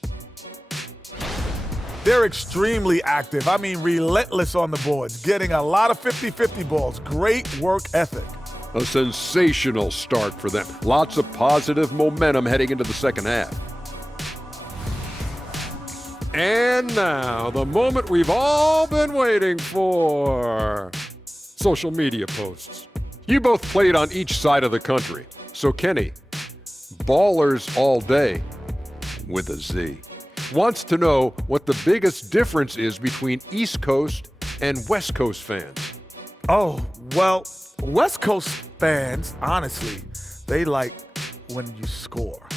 They're extremely active. I mean, relentless on the boards, getting a lot of 50-50 balls. Great work ethic. A sensational start for them. Lots of positive momentum heading into the second half. And now, the moment we've all been waiting for. Social media posts. You both played on each side of the country. So Kenny, Ballers All Day, with a Z, wants to know what the biggest difference is between East Coast and West Coast fans. Oh, well, West Coast fans, honestly, they like when you score.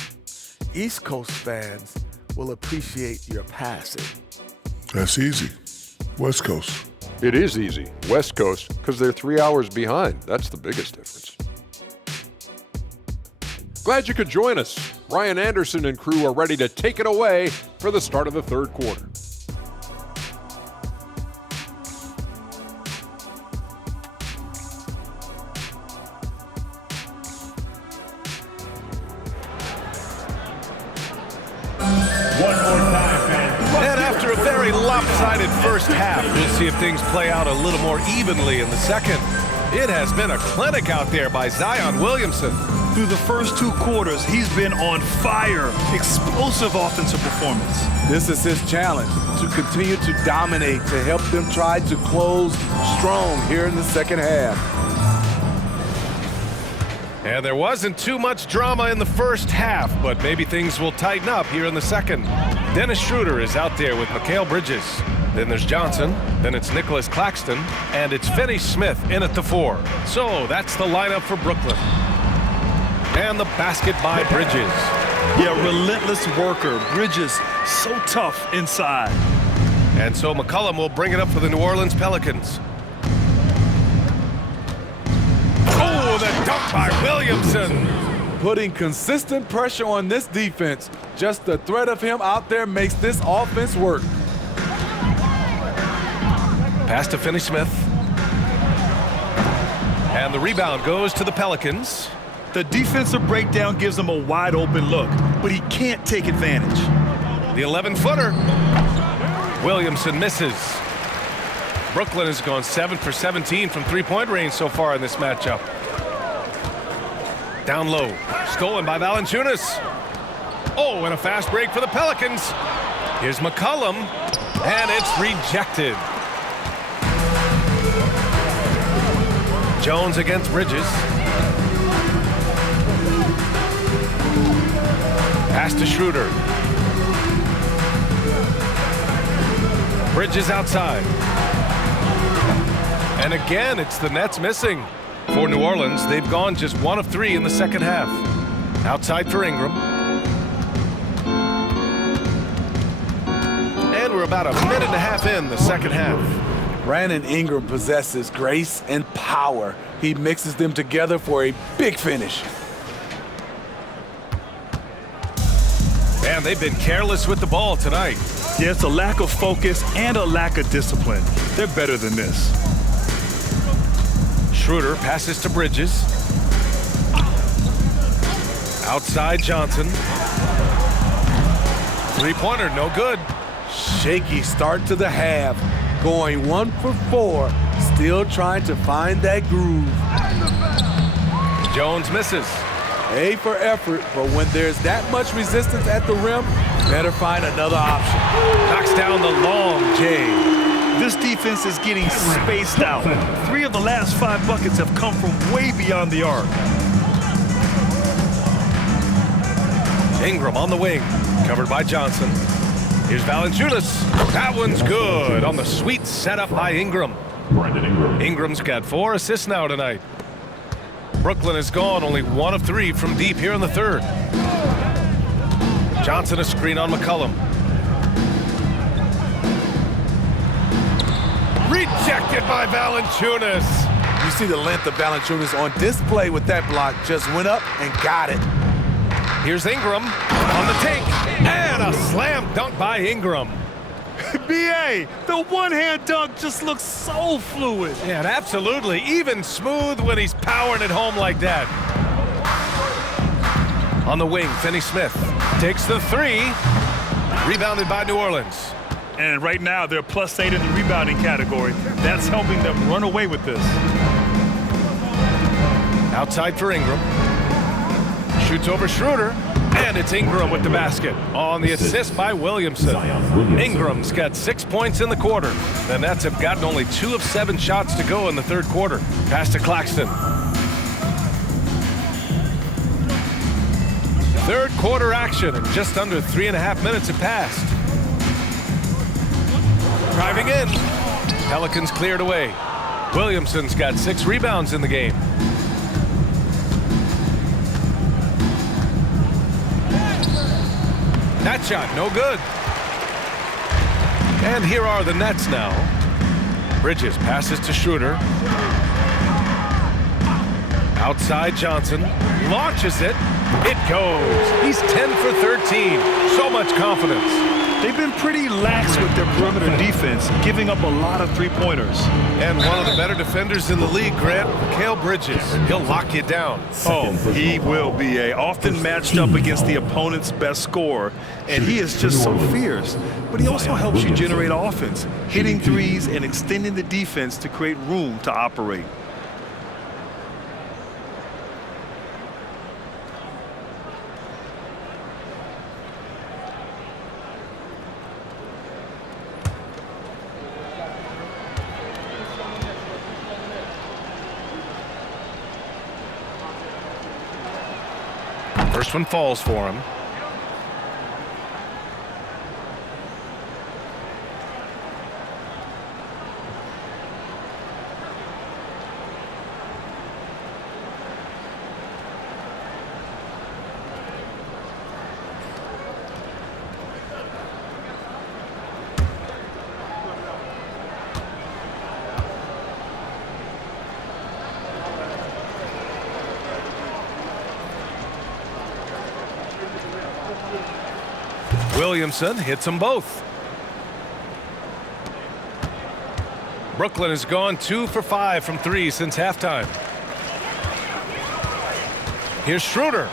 East Coast fans will appreciate your passing. That's easy. West Coast. It is easy. West Coast, because they're 3 hours behind. That's the biggest difference. Glad you could join us. Ryan Anderson and crew are ready to take it away for the start of the third quarter. And after a very lopsided first half, we'll see if things play out a little more evenly in the second. It has been a clinic out there by Zion Williamson. Through the first 2 quarters, he's been on fire. Explosive offensive performance. This is his challenge, to continue to dominate, to help them try to close strong here in the second half. And there wasn't too much drama in the first half, but maybe things will tighten up here in the second. Dennis Schroeder is out there with Mikal Bridges. Then there's Johnson, then it's Nicholas Claxton, and it's Finney Smith in at the 4. So that's the lineup for Brooklyn. And the basket by Bridges. Yeah, relentless worker. Bridges, so tough inside. And so McCollum will bring it up for the New Orleans Pelicans. Oh, the dunk by Williamson. Putting consistent pressure on this defense. Just the threat of him out there makes this offense work. Pass to Finney Smith. And the rebound goes to the Pelicans. The defensive breakdown gives him a wide open look, but he can't take advantage. The 11-footer. Williamson misses. Brooklyn has gone 7 for 17 from three-point range so far in this matchup. Down low. Stolen by Valanciunas. Oh, and a fast break for the Pelicans. Here's McCollum, and it's rejected. Jones against Bridges. Pass to Schroeder. Bridges outside. And again, it's the Nets missing. For New Orleans, they've gone just 1 of 3 in the second half. Outside for Ingram. And we're about a minute and a half in the second half. Brandon Ingram possesses grace and power. He mixes them together for a big finish. And they've been careless with the ball tonight. Yeah, it's a lack of focus and a lack of discipline. They're better than this. Schroeder passes to Bridges. Outside Johnson. Three-pointer, no good. Shaky start to the half. Going 1 for 4. Still trying to find that groove. Jones misses. A for effort, but when there's that much resistance at the rim, better find another option. Knocks down the long J. This defense is getting spaced out. 3 of the last 5 buckets have come from way beyond the arc. Ingram on the wing, covered by Johnson. Here's Valanciunas. That one's good on the sweet setup by Ingram. Ingram's got 4 assists now tonight. Brooklyn has gone only 1 of 3 from deep here in the third. Johnson a screen on McCollum. Rejected by Valanciunas. You see the length of Valanciunas on display with that block. Just went up and got it. Here's Ingram on the take. And a slam dunk by Ingram. B.A., the one-hand dunk just looks so fluid. Yeah, and absolutely. Even smooth when he's powering it home like that. On the wing, Finney Smith takes the 3. Rebounded by New Orleans. And right now, they're +8 in the rebounding category. That's helping them run away with this. Outside for Ingram. Shoots over Schroeder. And it's Ingram with the basket on the assist by Williamson. Ingram's got 6 points in the quarter. The Nets have gotten only 2 of 7 shots to go in the third quarter. Pass to Claxton. Third quarter action, and just under 3.5 minutes have passed. Driving in. Pelicans cleared away. Williamson's got 6 rebounds in the game. That shot, no good. And here are the Nets now. Bridges passes to Schroeder. Outside Johnson. Launches it. It goes. He's 10 for 13. So much confidence. They've been pretty lax with their perimeter defense, giving up a lot of three-pointers. And one of the better defenders in the league, Grant, Mikal Bridges. He'll lock you down. Oh, he will be often matched up against the opponent's best scorer, and he is just so fierce. But he also helps you generate offense, hitting threes and extending the defense to create room to operate. First one falls for him. Williamson hits them both. Brooklyn has gone 2 for 5 from 3 since halftime. Here's Schroeder.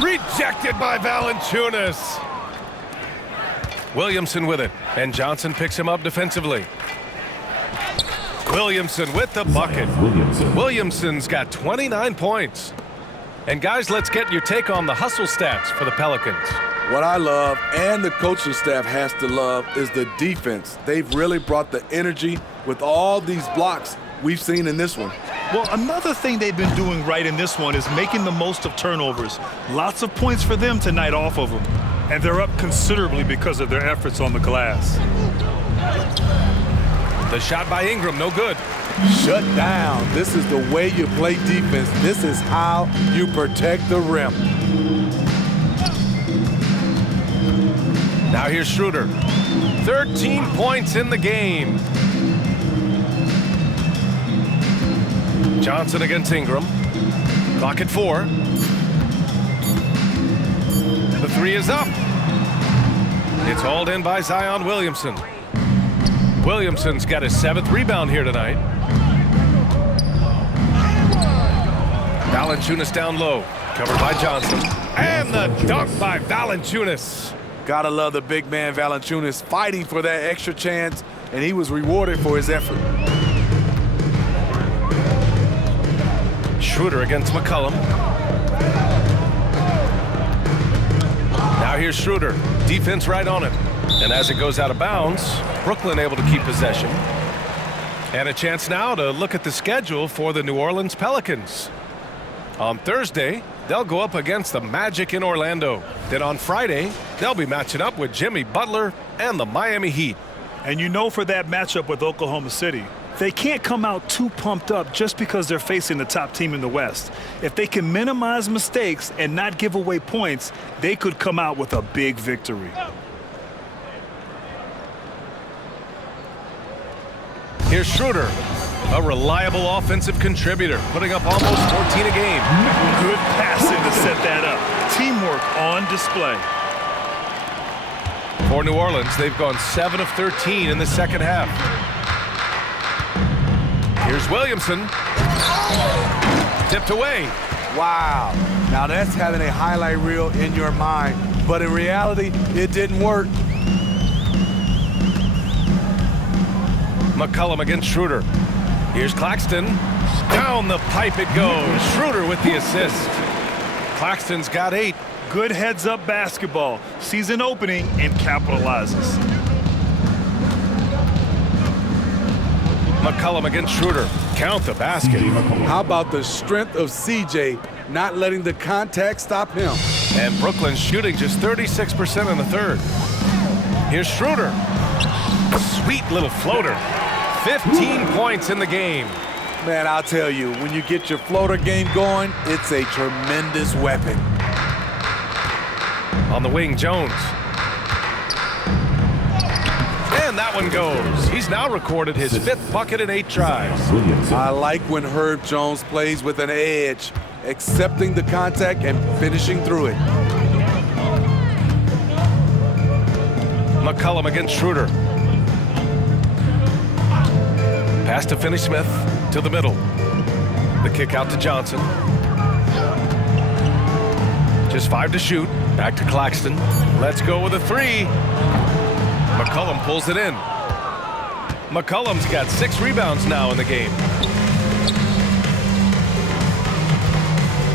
Rejected by Valanciunas. Williamson with it, and Johnson picks him up defensively. Williamson with the bucket. Williamson's got 29 points. And guys, let's get your take on the hustle stats for the Pelicans. What I love, and the coaching staff has to love, is the defense. They've really brought the energy with all these blocks we've seen in this one. Well, another thing they've been doing right in this one is making the most of turnovers. Lots of points for them tonight off of them. And they're up considerably because of their efforts on the glass. The shot by Ingram, no good. Shut down. This is the way you play defense. This is how you protect the rim. Now here's Schroeder. 13 points in the game. Johnson against Ingram. Clock at 4. The 3 is up. It's hauled in by Zion Williamson. Williamson's got his 7th rebound here tonight. Valanciunas down low. Covered by Johnson. And the dunk by Valanciunas. Gotta love the big man Valanciunas fighting for that extra chance, and he was rewarded for his effort. Schroeder against McCollum. Now here's Schroeder. Defense right on him. And as it goes out of bounds, Brooklyn able to keep possession. And a chance now to look at the schedule for the New Orleans Pelicans. On Thursday, they'll go up against the Magic in Orlando. Then on Friday, they'll be matching up with Jimmy Butler and the Miami Heat. And you know, for that matchup with Oklahoma City, they can't come out too pumped up just because they're facing the top team in the West. If they can minimize mistakes and not give away points, they could come out with a big victory. Here's Schroeder, a reliable offensive contributor, putting up almost 14 a game. Good passing to set that up. Teamwork on display. For New Orleans, they've gone 7 of 13 in the second half. Here's Williamson. Tipped away. Wow. Now that's having a highlight reel in your mind, but in reality, it didn't work. McCollum against Schroeder. Here's Claxton. Down the pipe it goes. Schroeder with the assist. Claxton's got 8. Good heads-up basketball. Sees an opening and capitalizes. McCollum against Schroeder. Count the basket. How about the strength of CJ not letting the contact stop him? And Brooklyn's shooting just 36% in the third. Here's Schroeder. Sweet little floater. 15 points in the game. Man, I'll tell you, when you get your floater game going, it's a tremendous weapon. On the wing, Jones. And that one goes. He's now recorded his 5th bucket in 8 tries. I like when Herb Jones plays with an edge, accepting the contact and finishing through it. McCollum against Schroeder. Pass to Finney-Smith to the middle. The kick out to Johnson. Just 5 to shoot. Back to Claxton. Let's go with a 3. McCollum pulls it in. McCollum's got 6 rebounds now in the game.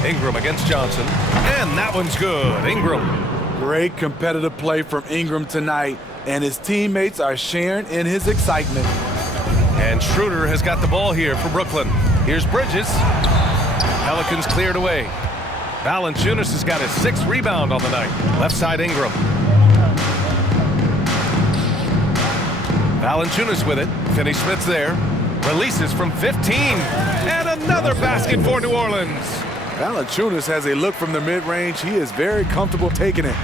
Ingram against Johnson. And that one's good. Ingram. Great competitive play from Ingram tonight, and his teammates are sharing in his excitement. And Schroeder has got the ball here for Brooklyn. Here's Bridges. Pelicans cleared away. Valanciunas has got his 6th rebound on the night. Left side Ingram. Valanciunas with it. Finney-Smith's there. Releases from 15. And another basket for New Orleans. Valanciunas has a look from the mid-range. He is very comfortable taking it.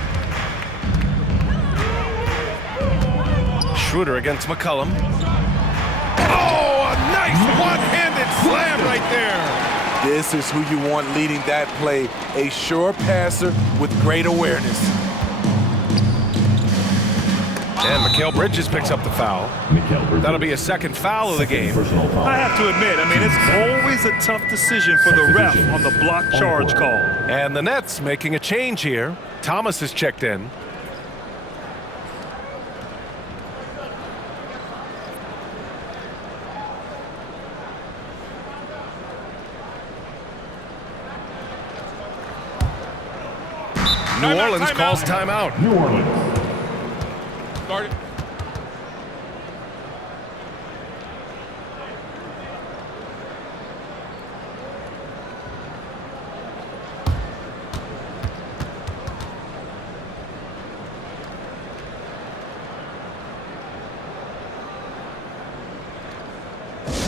Schroeder against McCollum. Oh, a nice one-handed slam right there. This is who you want leading that play. A sure passer with great awareness. And Mikal Bridges picks up the foul. That'll be a 2nd foul of the game. I have to admit, it's always a tough decision for the ref on the block charge call. And the Nets making a change here. Thomas is checked in. New Orleans calls timeout. New Orleans. Start it.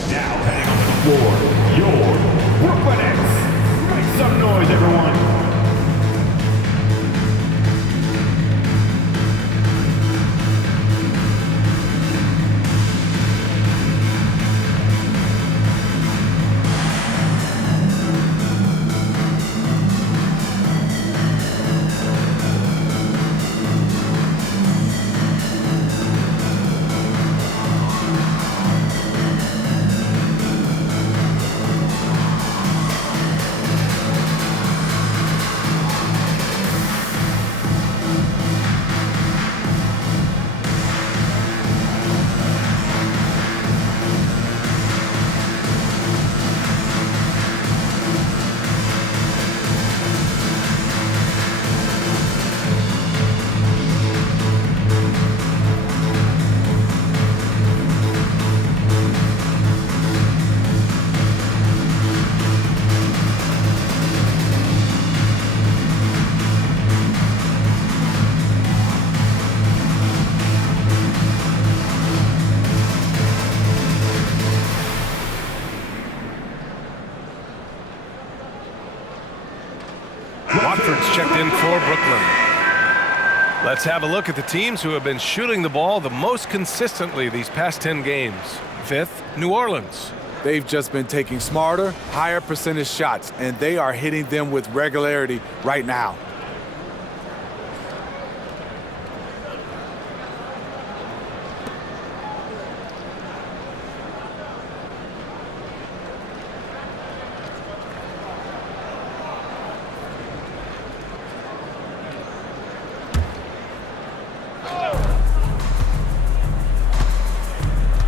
Now heading onto the floor, your Brooklyn Nets. Make some noise, everyone. Watford's checked in for Brooklyn. Let's have a look at the teams who have been shooting the ball the most consistently these past 10 games. 5th, New Orleans. They've just been taking smarter, higher percentage shots, and they are hitting them with regularity right now.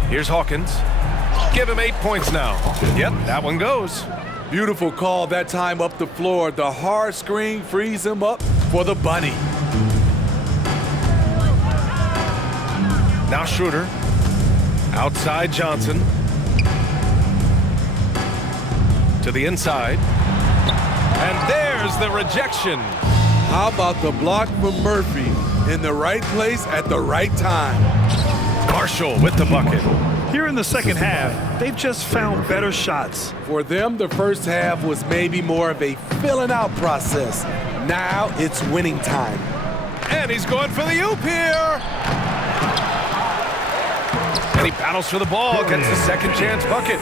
Here's Hawkins. Give him 8 points now. Yep, that one goes. Beautiful call that time up the floor. The hard screen frees him up for the bunny. Now Schroeder. Outside Johnson. To the inside. And there's the rejection. How about the block from Murphy? In the right place at the right time. Marshall with the bucket. Here in the second half, they've just found better shots. For them, the first half was maybe more of a filling out process. Now it's winning time. And he's going for the oop here. And he battles for the ball, gets the second chance bucket.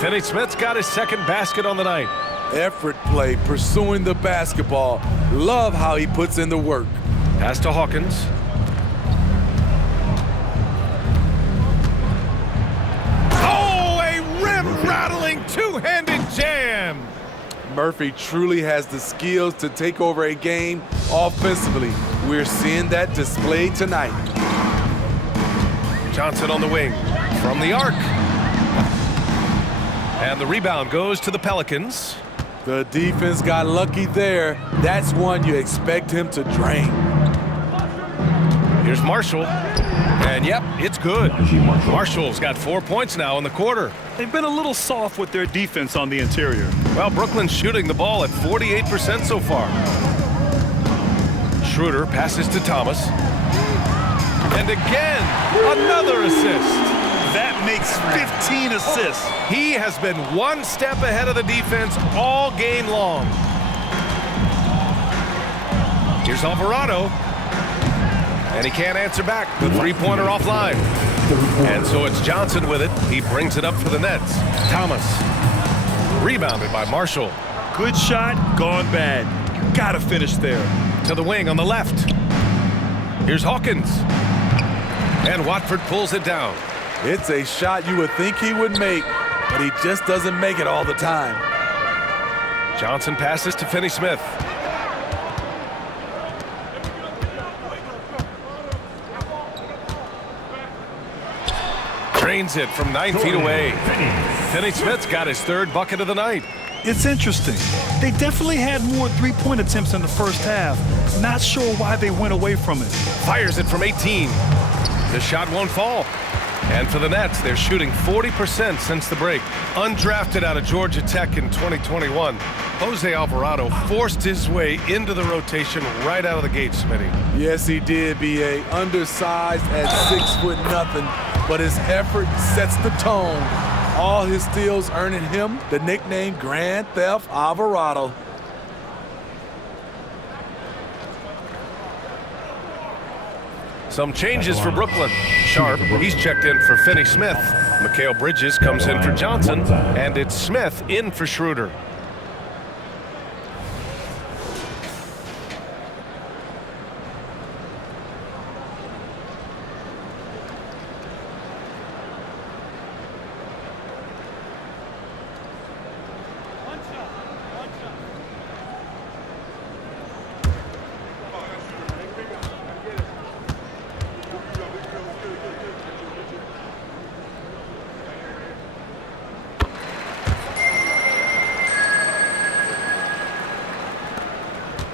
Finney Smith's got his second basket on the night. Effort play, pursuing the basketball. Love how he puts in the work. Pass to Hawkins. Oh, a rim-rattling two-handed jam. Murphy truly has the skills to take over a game offensively. We're seeing that displayed tonight. Johnson on the wing from the arc. And the rebound goes to the Pelicans. The defense got lucky there. That's one you expect him to drain. Here's Marshall. And yep, it's good. Marshall's got 4 points now in the quarter. They've been a little soft with their defense on the interior. Well, Brooklyn's shooting the ball at 48% so far. Schroeder passes to Thomas. And again, another assist. That makes 15 assists. He has been one step ahead of the defense all game long. Here's Alvarado. And he can't answer back. The three-pointer offline. And so it's Johnson with it. He brings it up for the Nets. Thomas. Rebounded by Marshall. Good shot, gone bad. You gotta finish there. To the wing on the left. Here's Hawkins. And Watford pulls it down. It's a shot you would think he would make, but he just doesn't make it all the time. Johnson passes to Finney Smith. Drains it from 9 feet away. Finney Smith's got his third bucket of the night. It's interesting. They definitely had more three-point attempts in the first half. Not sure why they went away from it. Fires it from 18. The shot won't fall. And for the Nets, they're shooting 40% since the break. Undrafted out of Georgia Tech in 2021, Jose Alvarado forced his way into the rotation right out of the gate, Smitty. Yes, he did, B.A. Undersized at 6'0", but his effort sets the tone. All his steals earning him the nickname Grand Theft Alvarado. Some changes for Brooklyn. Sharp, he's checked in for Finney Smith. Mikal Bridges comes in for Johnson, and it's Smith in for Schroeder.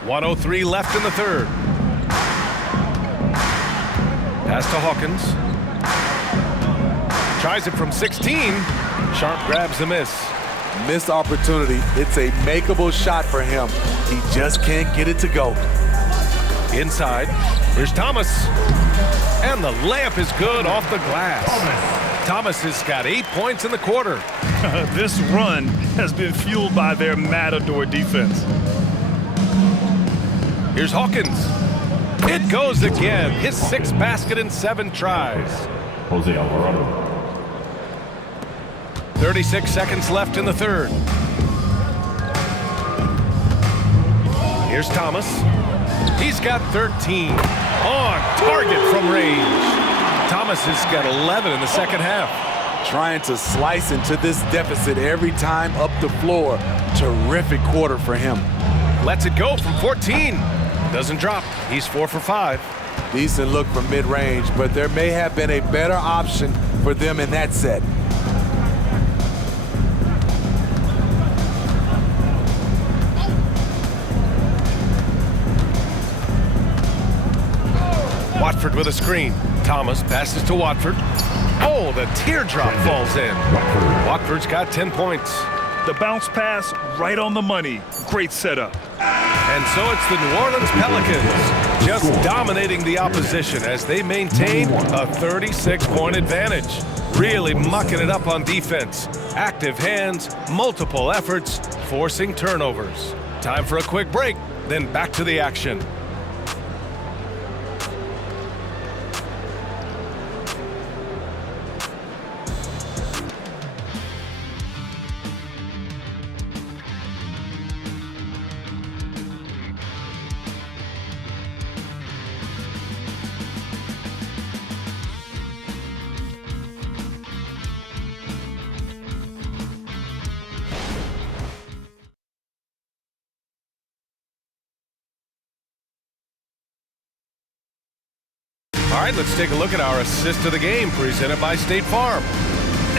.103 left in the third. Pass to Hawkins. Tries it from 16. Sharp grabs the miss. Missed opportunity. It's a makeable shot for him. He just can't get it to go. Inside. Here's Thomas. And the layup is good off the glass. Thomas has got 8 points in the quarter. This run has been fueled by their Matador defense. Here's Hawkins. It goes again. His 6th basket in 7 tries. Jose Alvarado. 36 seconds left in the third. Here's Thomas. He's got 13. On target from range. Thomas has got 11 in the second half. Trying to slice into this deficit every time up the floor. Terrific quarter for him. Lets it go from 14. Doesn't drop. He's 4 for 5. Decent look from mid-range, but there may have been a better option for them in that set. Watford with a screen. Thomas passes to Watford. Oh, the teardrop falls in. Watford's got 10 points. The bounce pass right on the money. Great setup. And so it's the New Orleans Pelicans just dominating the opposition as they maintain a 36-point advantage. Really mucking it up on defense. Active hands, multiple efforts, forcing turnovers. Time for a quick break, then back to the action. All right, let's take a look at our assist of the game presented by State Farm.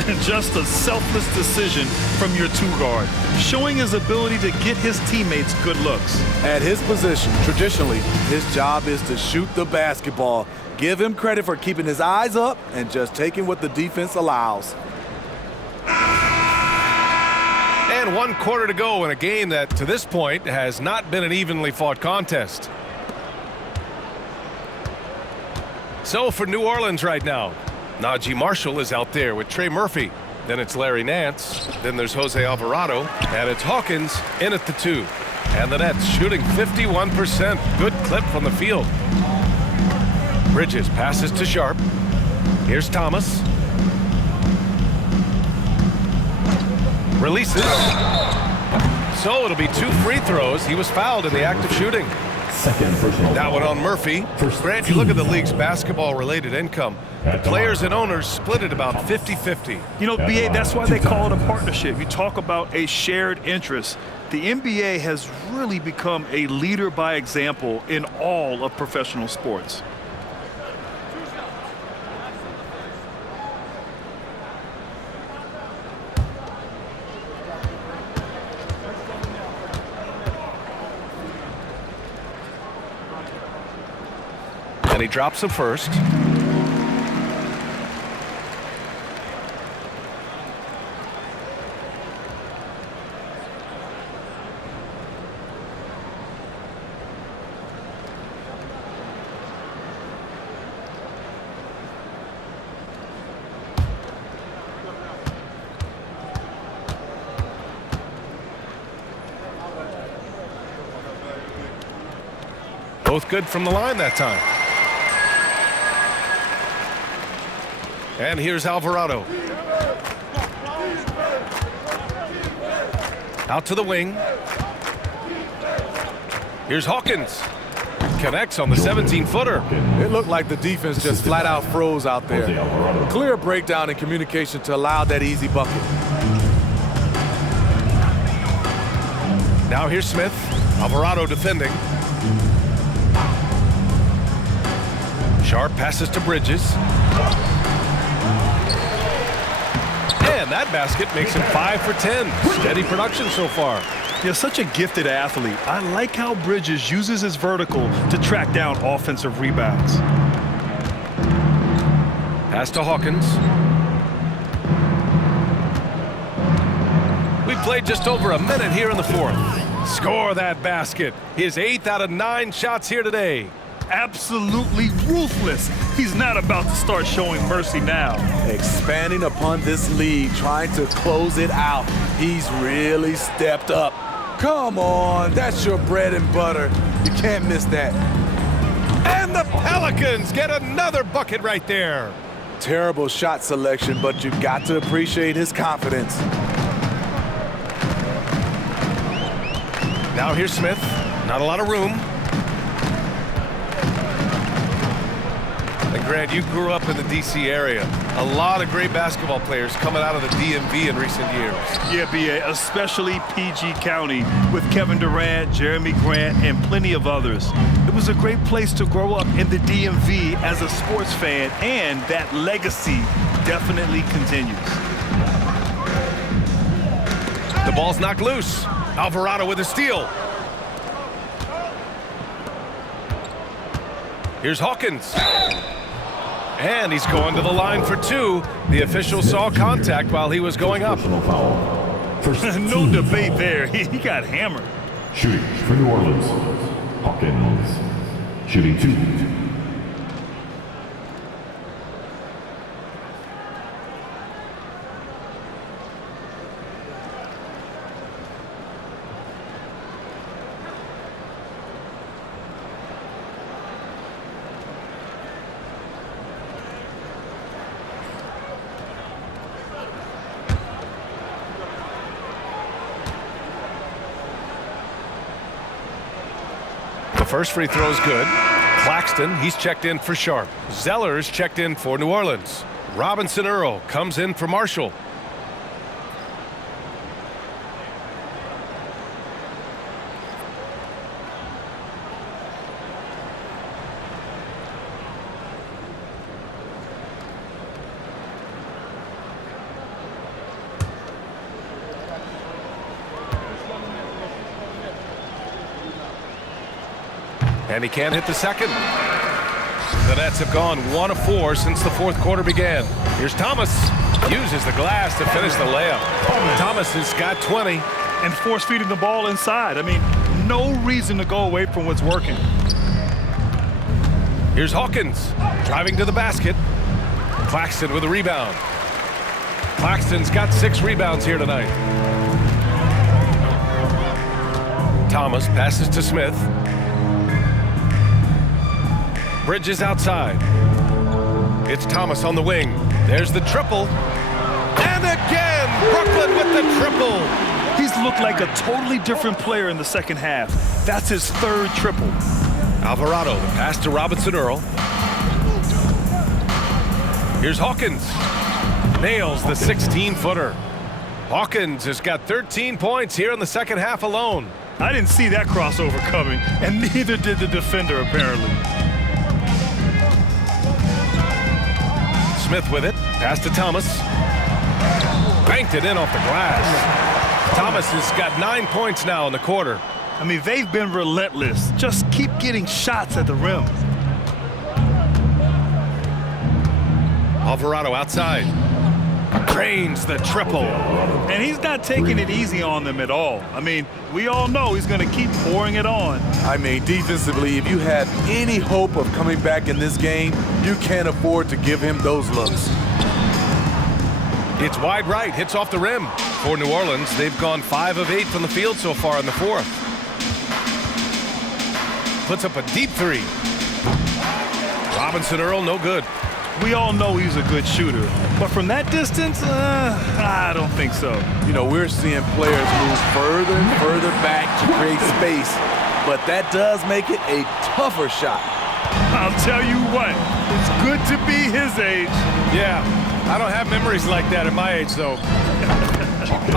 And just a selfless decision from your two-guard, showing his ability to get his teammates good looks. At his position, traditionally, his job is to shoot the basketball. Give him credit for keeping his eyes up and just taking what the defense allows. And 1 quarter to go in a game that, to this point, has not been an evenly fought contest. So for New Orleans right now, Najee Marshall is out there with Trey Murphy. Then it's Larry Nance. Then there's Jose Alvarado. And it's Hawkins in at the 2. And the Nets shooting 51%. Good clip from the field. Bridges passes to Sharp. Here's Thomas. Releases. So it'll be 2 free throws. He was fouled in the act of shooting. That one on Murphy. Grant, you look at the league's basketball-related income. The players and owners split it about 50-50. You know, BA, that's why they call it a partnership. You talk about a shared interest. The NBA has really become a leader by example in all of professional sports. And he drops him first. Both good from the line that time. And here's Alvarado. Out to the wing. Here's Hawkins. Connects on the 17-footer. It looked like the defense just flat out froze out there. Clear breakdown in communication to allow that easy bucket. Now here's Smith. Alvarado defending. Sharp passes to Bridges. And that basket makes him 5 for 10. Steady production so far. You're such a gifted athlete. I like how Bridges uses his vertical to track down offensive rebounds. Pass to Hawkins. We played just over a minute here in the 4th. Score that basket. His 8th out of 9 shots here today. Absolutely ruthless. He's not about to start showing mercy now. Expanding upon this lead, trying to close it out. He's really stepped up. Come on, that's your bread and butter. You can't miss that. And the Pelicans get another bucket right there. Terrible shot selection, but you've got to appreciate his confidence. Now here's Smith. Not a lot of room. And Grant, you grew up in the D.C. area. A lot of great basketball players coming out of the DMV in recent years. Yeah, BA, especially PG County with Kevin Durant, Jeremy Grant, and plenty of others. It was a great place to grow up in the DMV as a sports fan, and that legacy definitely continues. The ball's knocked loose. Alvarado with a steal. Here's Hawkins. And he's going to the line for 2. The official saw contact while he was going up. No debate there. He got hammered. Shooting for New Orleans, Hawkins. Shooting 2. First free throw is good. Claxton, he's checked in for Sharp. Zeller's checked in for New Orleans. Robinson Earl comes in for Marshall. And he can't hit the second. The Nets have gone 1 of 4 since the fourth quarter began. Here's Thomas. Uses the glass to finish the layup. Thomas has got 20. And force feeding the ball inside. I mean, no reason to go away from what's working. Here's Hawkins driving to the basket. Claxton with a rebound. Claxton's got 6 rebounds here tonight. Thomas passes to Smith. Bridges outside. It's Thomas on the wing. There's the triple. And again, Brooklyn with the triple. He's looked like a totally different player in the second half. That's his 3rd triple. Alvarado, the pass to Robinson Earl. Here's Hawkins. Nails the 16-footer. Hawkins has got 13 points here in the second half alone. I didn't see that crossover coming, and neither did the defender, apparently. Smith with it. Pass to Thomas. Banked it in off the glass. Thomas has got 9 points now in the quarter. I mean, they've been relentless. Just keep getting shots at the rim. Alvarado outside. Drains the triple. And he's not taking it easy on them at all. I mean, we all know he's going to keep pouring it on. I mean, defensively, if you have any hope of coming back in this game, you can't afford to give him those looks. It's wide right, hits off the rim. For New Orleans, they've gone 5 of 8 from the field so far in the fourth. Puts up a deep 3. Robinson Earl, no good. We all know he's a good shooter, but from that distance, I don't think so. You know, we're seeing players move further and further back to create space, but that does make it a tougher shot. I'll tell you what, it's good to be his age. Yeah, I don't have memories like that at my age, though.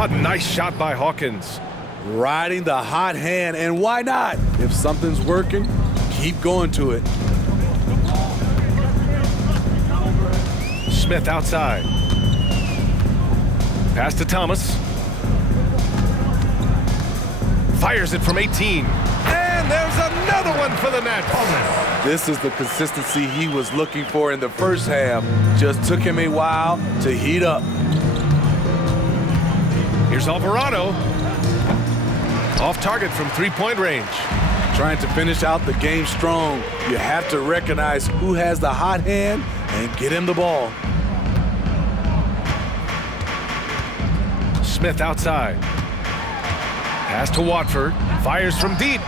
A nice shot by Hawkins. Riding the hot hand, and why not? If something's working, keep going to it. Smith outside. Pass to Thomas. Fires it from 18. And there's another one for the Nets. This is the consistency he was looking for in the first half. Just took him a while to heat up. Here's Alvarado. Off target from 3-point range. Trying to finish out the game strong. You have to recognize who has the hot hand and get him the ball. Smith outside. Pass to Watford. Fires from deep.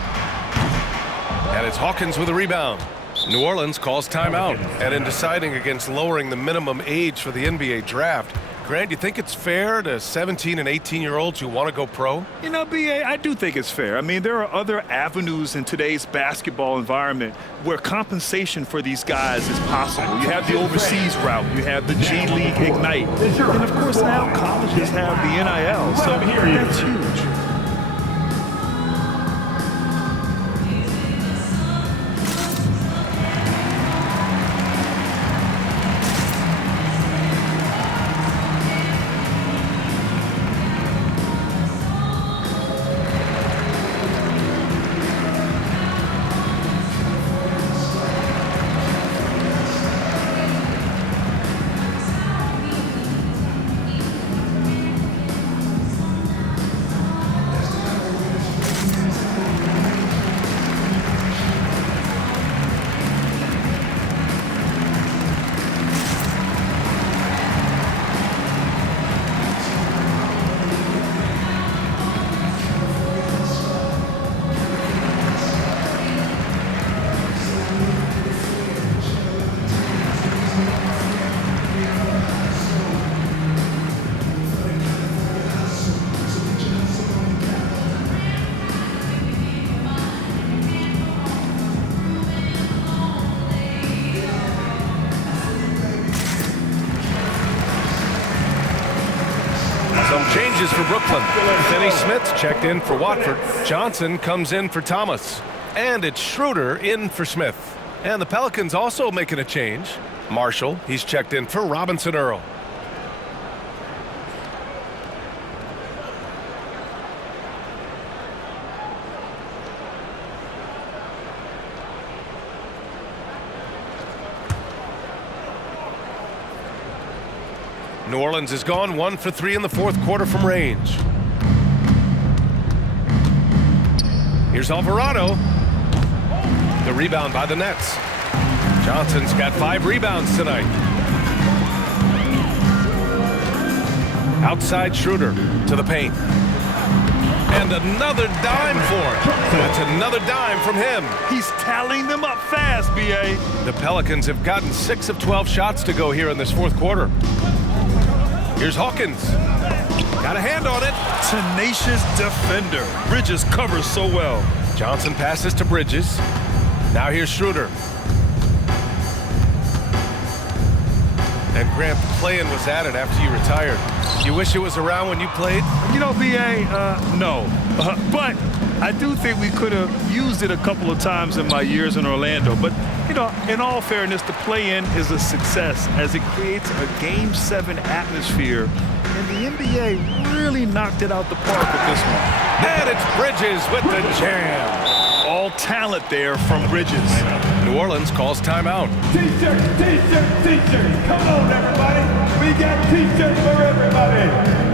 And it's Hawkins with a rebound. New Orleans calls timeout. And in deciding against lowering the minimum age for the NBA draft, Grant, you think it's fair to 17 and 18-year-olds who want to go pro? You know, B.A., I do think it's fair. I mean, there are other avenues in today's basketball environment where compensation for these guys is possible. You have the overseas route. You have the G League Ignite. And, of course, now colleges have the NIL. So that's huge. Changes for Brooklyn. Finney Smith checked in for Watford. Johnson comes in for Thomas. And it's Schroeder in for Smith. And the Pelicans also making a change. Marshall, he's checked in for Robinson Earl. New Orleans is gone 1 for 3 in the fourth quarter from range. Here's Alvarado. The rebound by the Nets. Johnson's got 5 rebounds tonight. Outside Schroeder to the paint. And another dime for him. That's another dime from him. He's tallying them up fast, B.A. The Pelicans have gotten 6 of 12 shots to go here in this fourth quarter. Here's Hawkins. Got a hand on it. Tenacious defender. Bridges covers so well. Johnson passes to Bridges. Now here's Schroeder. And Grant, playing was at it after you retired. You wish it was around when you played? You know, B.A., no. But I do think we could have used it a couple of times in my years in Orlando. But, you know, in all fairness, the play-in is a success as it creates a Game 7 atmosphere. And the NBA really knocked it out the park with this one. And it's Bridges with the jam. All talent there from Bridges. New Orleans calls timeout. T-shirts, T-shirts, T-shirts. Come on, everybody. We got T-shirts for everybody.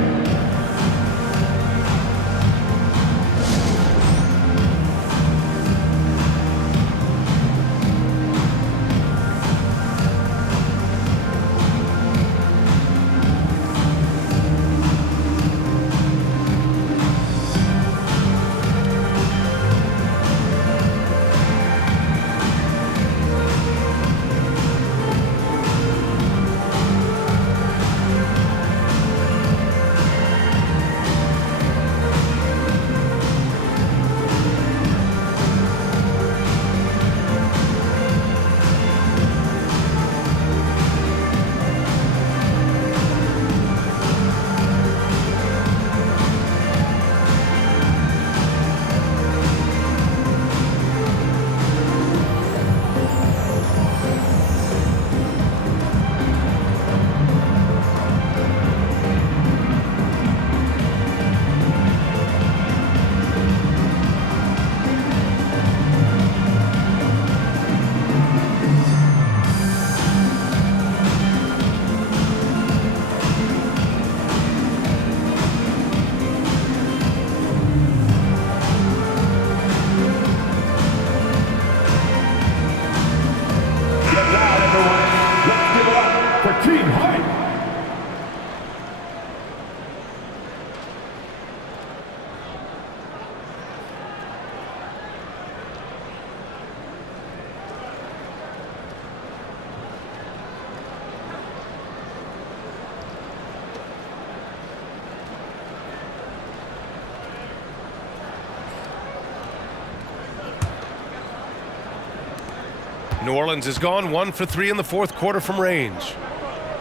New Orleans is gone 1 for 3 in the fourth quarter from range.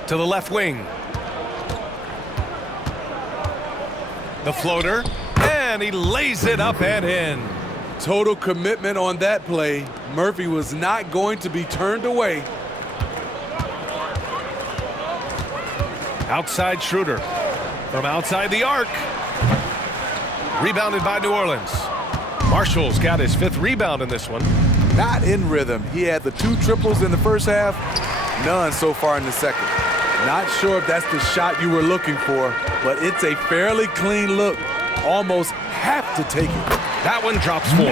To the left wing. The floater, and he lays it up and in. Total commitment on that play. Murphy was not going to be turned away. Outside Schroeder. From outside the arc. Rebounded by New Orleans. Marshall's got his 5th rebound in this one. Not in rhythm. He had the 2 triples in the first half, none so far in the second. Not sure if that's the shot you were looking for, but it's a fairly clean look. Almost have to take it. That one drops 4.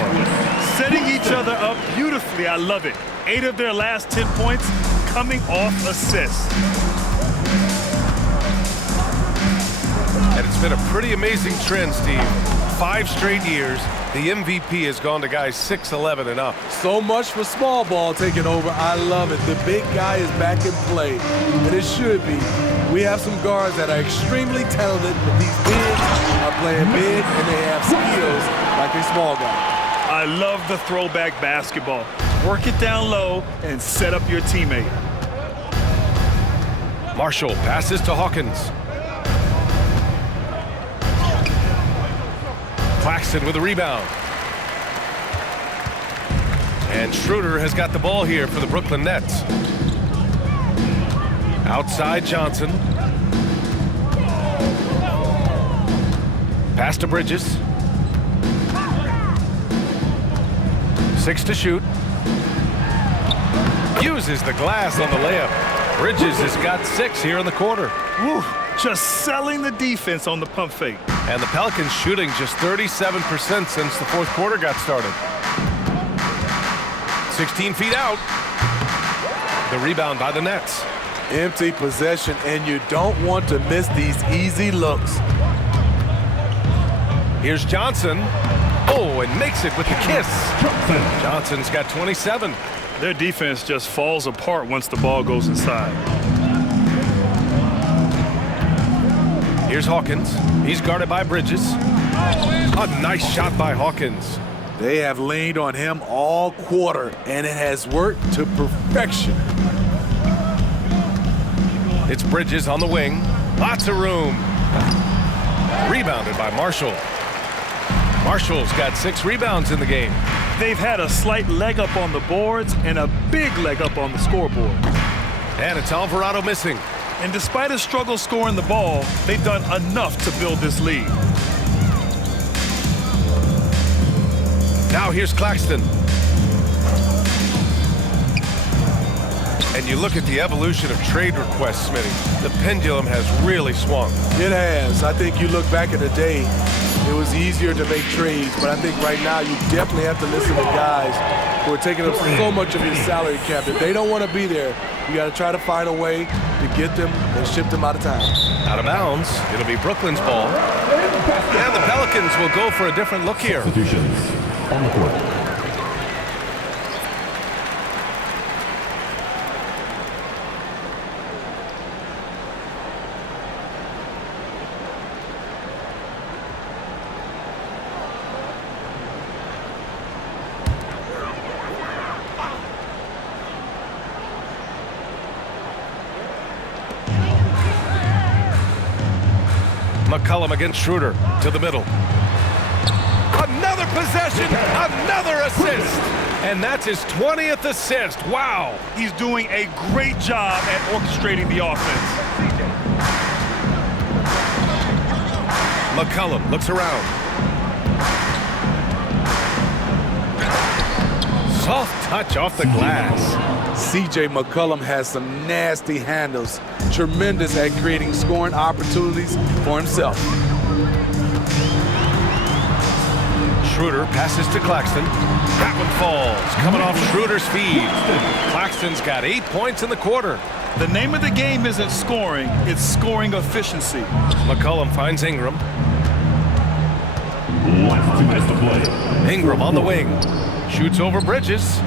Setting each other up beautifully. I love it. 8 of their last 10 points coming off assists. And it's been a pretty amazing trend, Steve. 5 straight years, the MVP has gone to guys 6'11" and up. So much for small ball taking over. I love it. The big guy is back in play, and it should be. We have some guards that are extremely talented, but these bigs are playing big, and they have skills like a small guy. I love the throwback basketball. Work it down low and set up your teammate. Marshall passes to Hawkins. Claxton with a rebound. And Schroeder has got the ball here for the Brooklyn Nets. Outside Johnson. Pass to Bridges. 6 to shoot. Uses the glass on the layup. Bridges has got 6 here in the quarter. Woo, just selling the defense on the pump fake. And the Pelicans shooting just 37% since the fourth quarter got started. 16 feet out. The rebound by the Nets. Empty possession, and you don't want to miss these easy looks. Here's Johnson. Oh, and makes it with the kiss. Johnson's got 27. Their defense just falls apart once the ball goes inside. Here's Hawkins. He's guarded by Bridges. A nice shot by Hawkins. They have leaned on him all quarter, and it has worked to perfection. It's Bridges on the wing. Lots of room. Rebounded by Marshall. Marshall's got 6 rebounds in the game. They've had a slight leg up on the boards and a big leg up on the scoreboard. And it's Alvarado missing. And despite a struggle scoring the ball, they've done enough to build this lead. Now here's Claxton. And you look at the evolution of trade requests, Smitty. The pendulum has really swung. It has. I think you look back at the day, it was easier to make trades, but I think right now you definitely have to listen to guys who are taking up so much of your salary cap. If they don't want to be there, you got to try to find a way to get them and ship them out of town. Out of bounds. It'll be Brooklyn's ball. And the Pelicans will go for a different look here. Substitutions on the court. McCollum against Schroeder to the middle. Another possession, another assist. And that's his 20th assist. Wow. He's doing a great job at orchestrating the offense. McCollum looks around. Soft touch off the glass. C.J. McCollum has some nasty handles. Tremendous at creating scoring opportunities for himself. Schroeder passes to Claxton. That one falls, coming off Schroeder's feed. Claxton's got 8 points in the quarter. The name of the game isn't scoring, it's scoring efficiency. McCollum finds Ingram. Last 2 minutes to play. Ingram on the wing. Shoots over Bridges.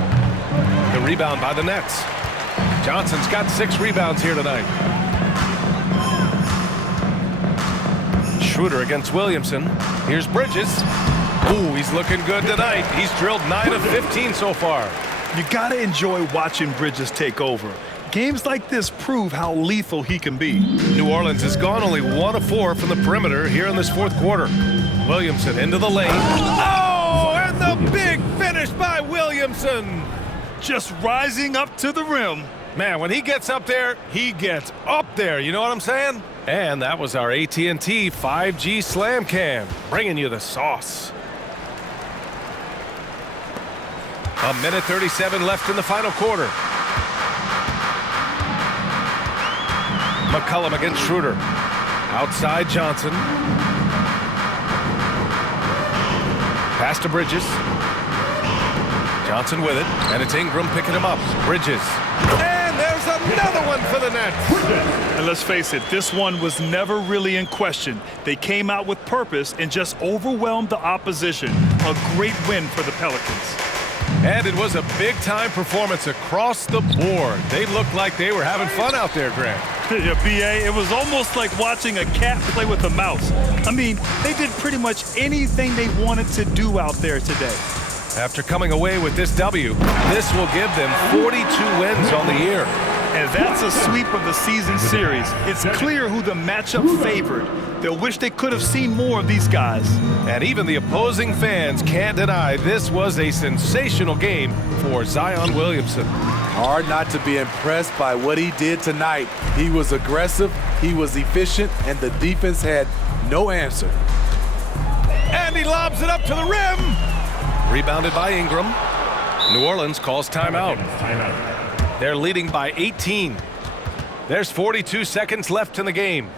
The rebound by the Nets. Johnson's got 6 rebounds here tonight. Schroeder against Williamson. Here's Bridges. Ooh, he's looking good tonight. He's drilled 9 of 15 so far. You gotta enjoy watching Bridges take over. Games like this prove how lethal he can be. New Orleans has gone only 1 of 4 from the perimeter here in this fourth quarter. Williamson into the lane. Oh, and the big finish by Williamson. Just rising up to the rim. Man, when he gets up there, he gets up there. You know what I'm saying? And that was our AT&T 5G Slam Cam, bringing you the sauce. A minute 37 left in the final quarter. McCollum against Schroeder. Outside Johnson. Pass to Bridges. Johnson with it, and it's Ingram picking him up. Bridges. And there's another one for the Nets. And let's face it, this one was never really in question. They came out with purpose and just overwhelmed the opposition. A great win for the Pelicans. And it was a big-time performance across the board. They looked like they were having fun out there, Grant. Yeah, B.A., it was almost like watching a cat play with a mouse. I mean, they did pretty much anything they wanted to do out there today. After coming away with this W, this will give them 42 wins on the year. And that's a sweep of the season series. It's clear who the matchup favored. They'll wish they could have seen more of these guys. And even the opposing fans can't deny this was a sensational game for Zion Williamson. Hard not to be impressed by what he did tonight. He was aggressive, he was efficient, and the defense had no answer. And he lobs it up to the rim. Rebounded by Ingram. New Orleans calls timeout. They're leading by 18. There's 42 seconds left in the game.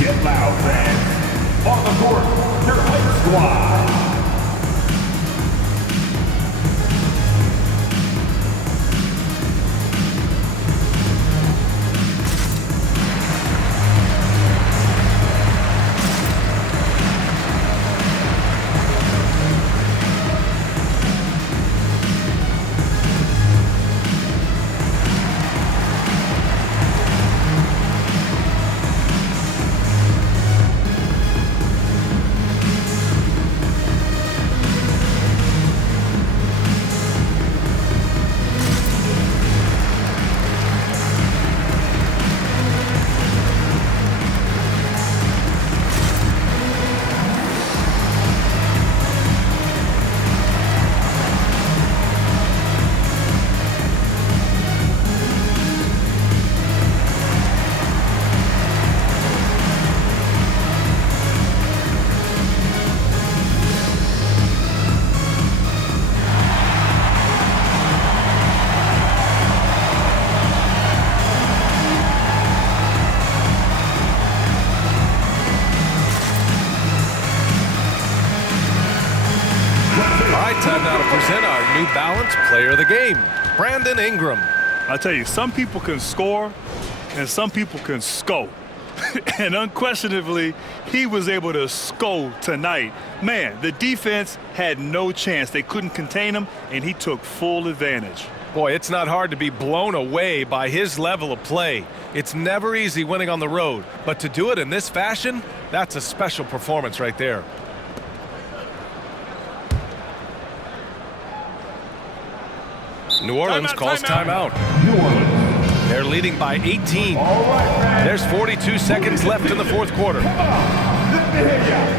Get loud, fans. On the court, your home squad. Time now to present our New Balance Player of the Game, Brandon Ingram. I tell you, some people can score and some people can score. And unquestionably, he was able to score tonight. Man, the defense had no chance. They couldn't contain him, and he took full advantage. Boy, it's not hard to be blown away by his level of play. It's never easy winning on the road, but to do it in this fashion, that's a special performance right there. New Orleans calls timeout. New Orleans. They're leading by 18. All right, man. There's 42 seconds left in the fourth quarter. Come on. Let me hear ya.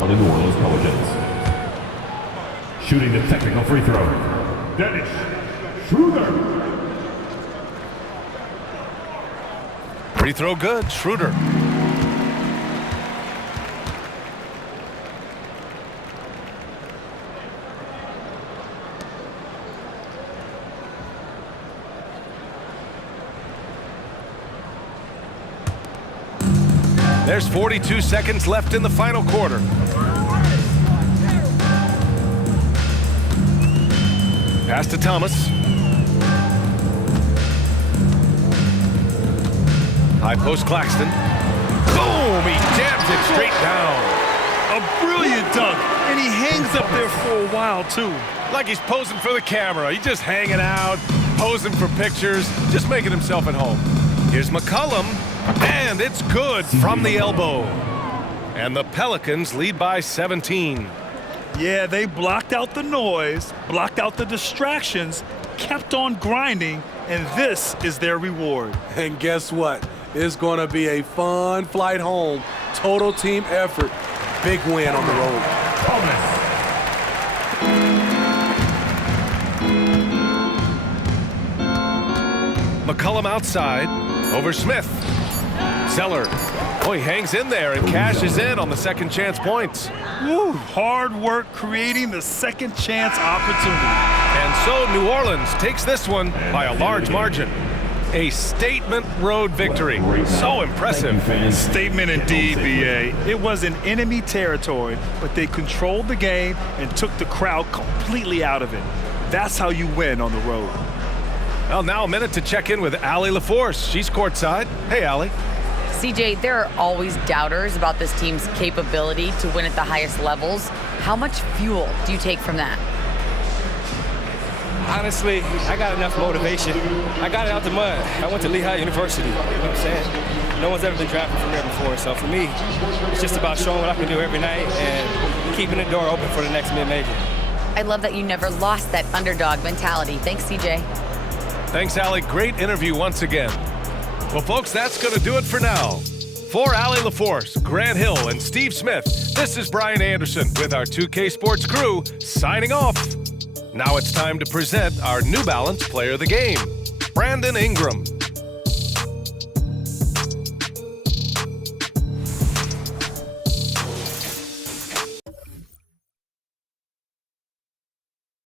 On the New Orleans Pelicans. Shooting the technical free throw, Dennis Schroeder. Free throw good, Schroeder. There's 42 seconds left in the final quarter. Pass to Thomas. High post Claxton. Boom! He jams it straight down. A brilliant dunk, and he hangs up there for a while, too. Like he's posing for the camera. He's just hanging out, posing for pictures, just making himself at home. Here's McCollum, and it's good from the elbow. And the Pelicans lead by 17. Yeah, they blocked out the noise, blocked out the distractions, kept on grinding, and this is their reward. And guess what? It's going to be a fun flight home. Total team effort. Big win on the road. Thomas. McCollum outside, over Smith. Zeller, oh, he hangs in there and cashes in on the second chance points. Woo, hard work creating the second chance opportunity. And so New Orleans takes this one by a large margin. A statement road victory. So impressive. Statement indeed, B.A. It was in enemy territory, but they controlled the game and took the crowd completely out of it. That's how you win on the road. Well, now a minute to check in with Allie LaForce. She's courtside. Hey, Allie. CJ, there are always doubters about this team's capability to win at the highest levels. How much fuel do you take from that? Honestly, I got enough motivation. I got it out the mud. I went to Lehigh University, you know what I'm saying? No one's ever been drafted from there before, so for me, it's just about showing what I can do every night and keeping the door open for the next mid-major. I love that you never lost that underdog mentality. Thanks, CJ. Thanks, Allie. Great interview once again. Well, folks, that's going to do it for now. For Allie LaForce, Grant Hill, and Steve Smith, this is Brian Anderson with our 2K Sports crew signing off. Now it's time to present our New Balance Player of the Game, Brandon Ingram.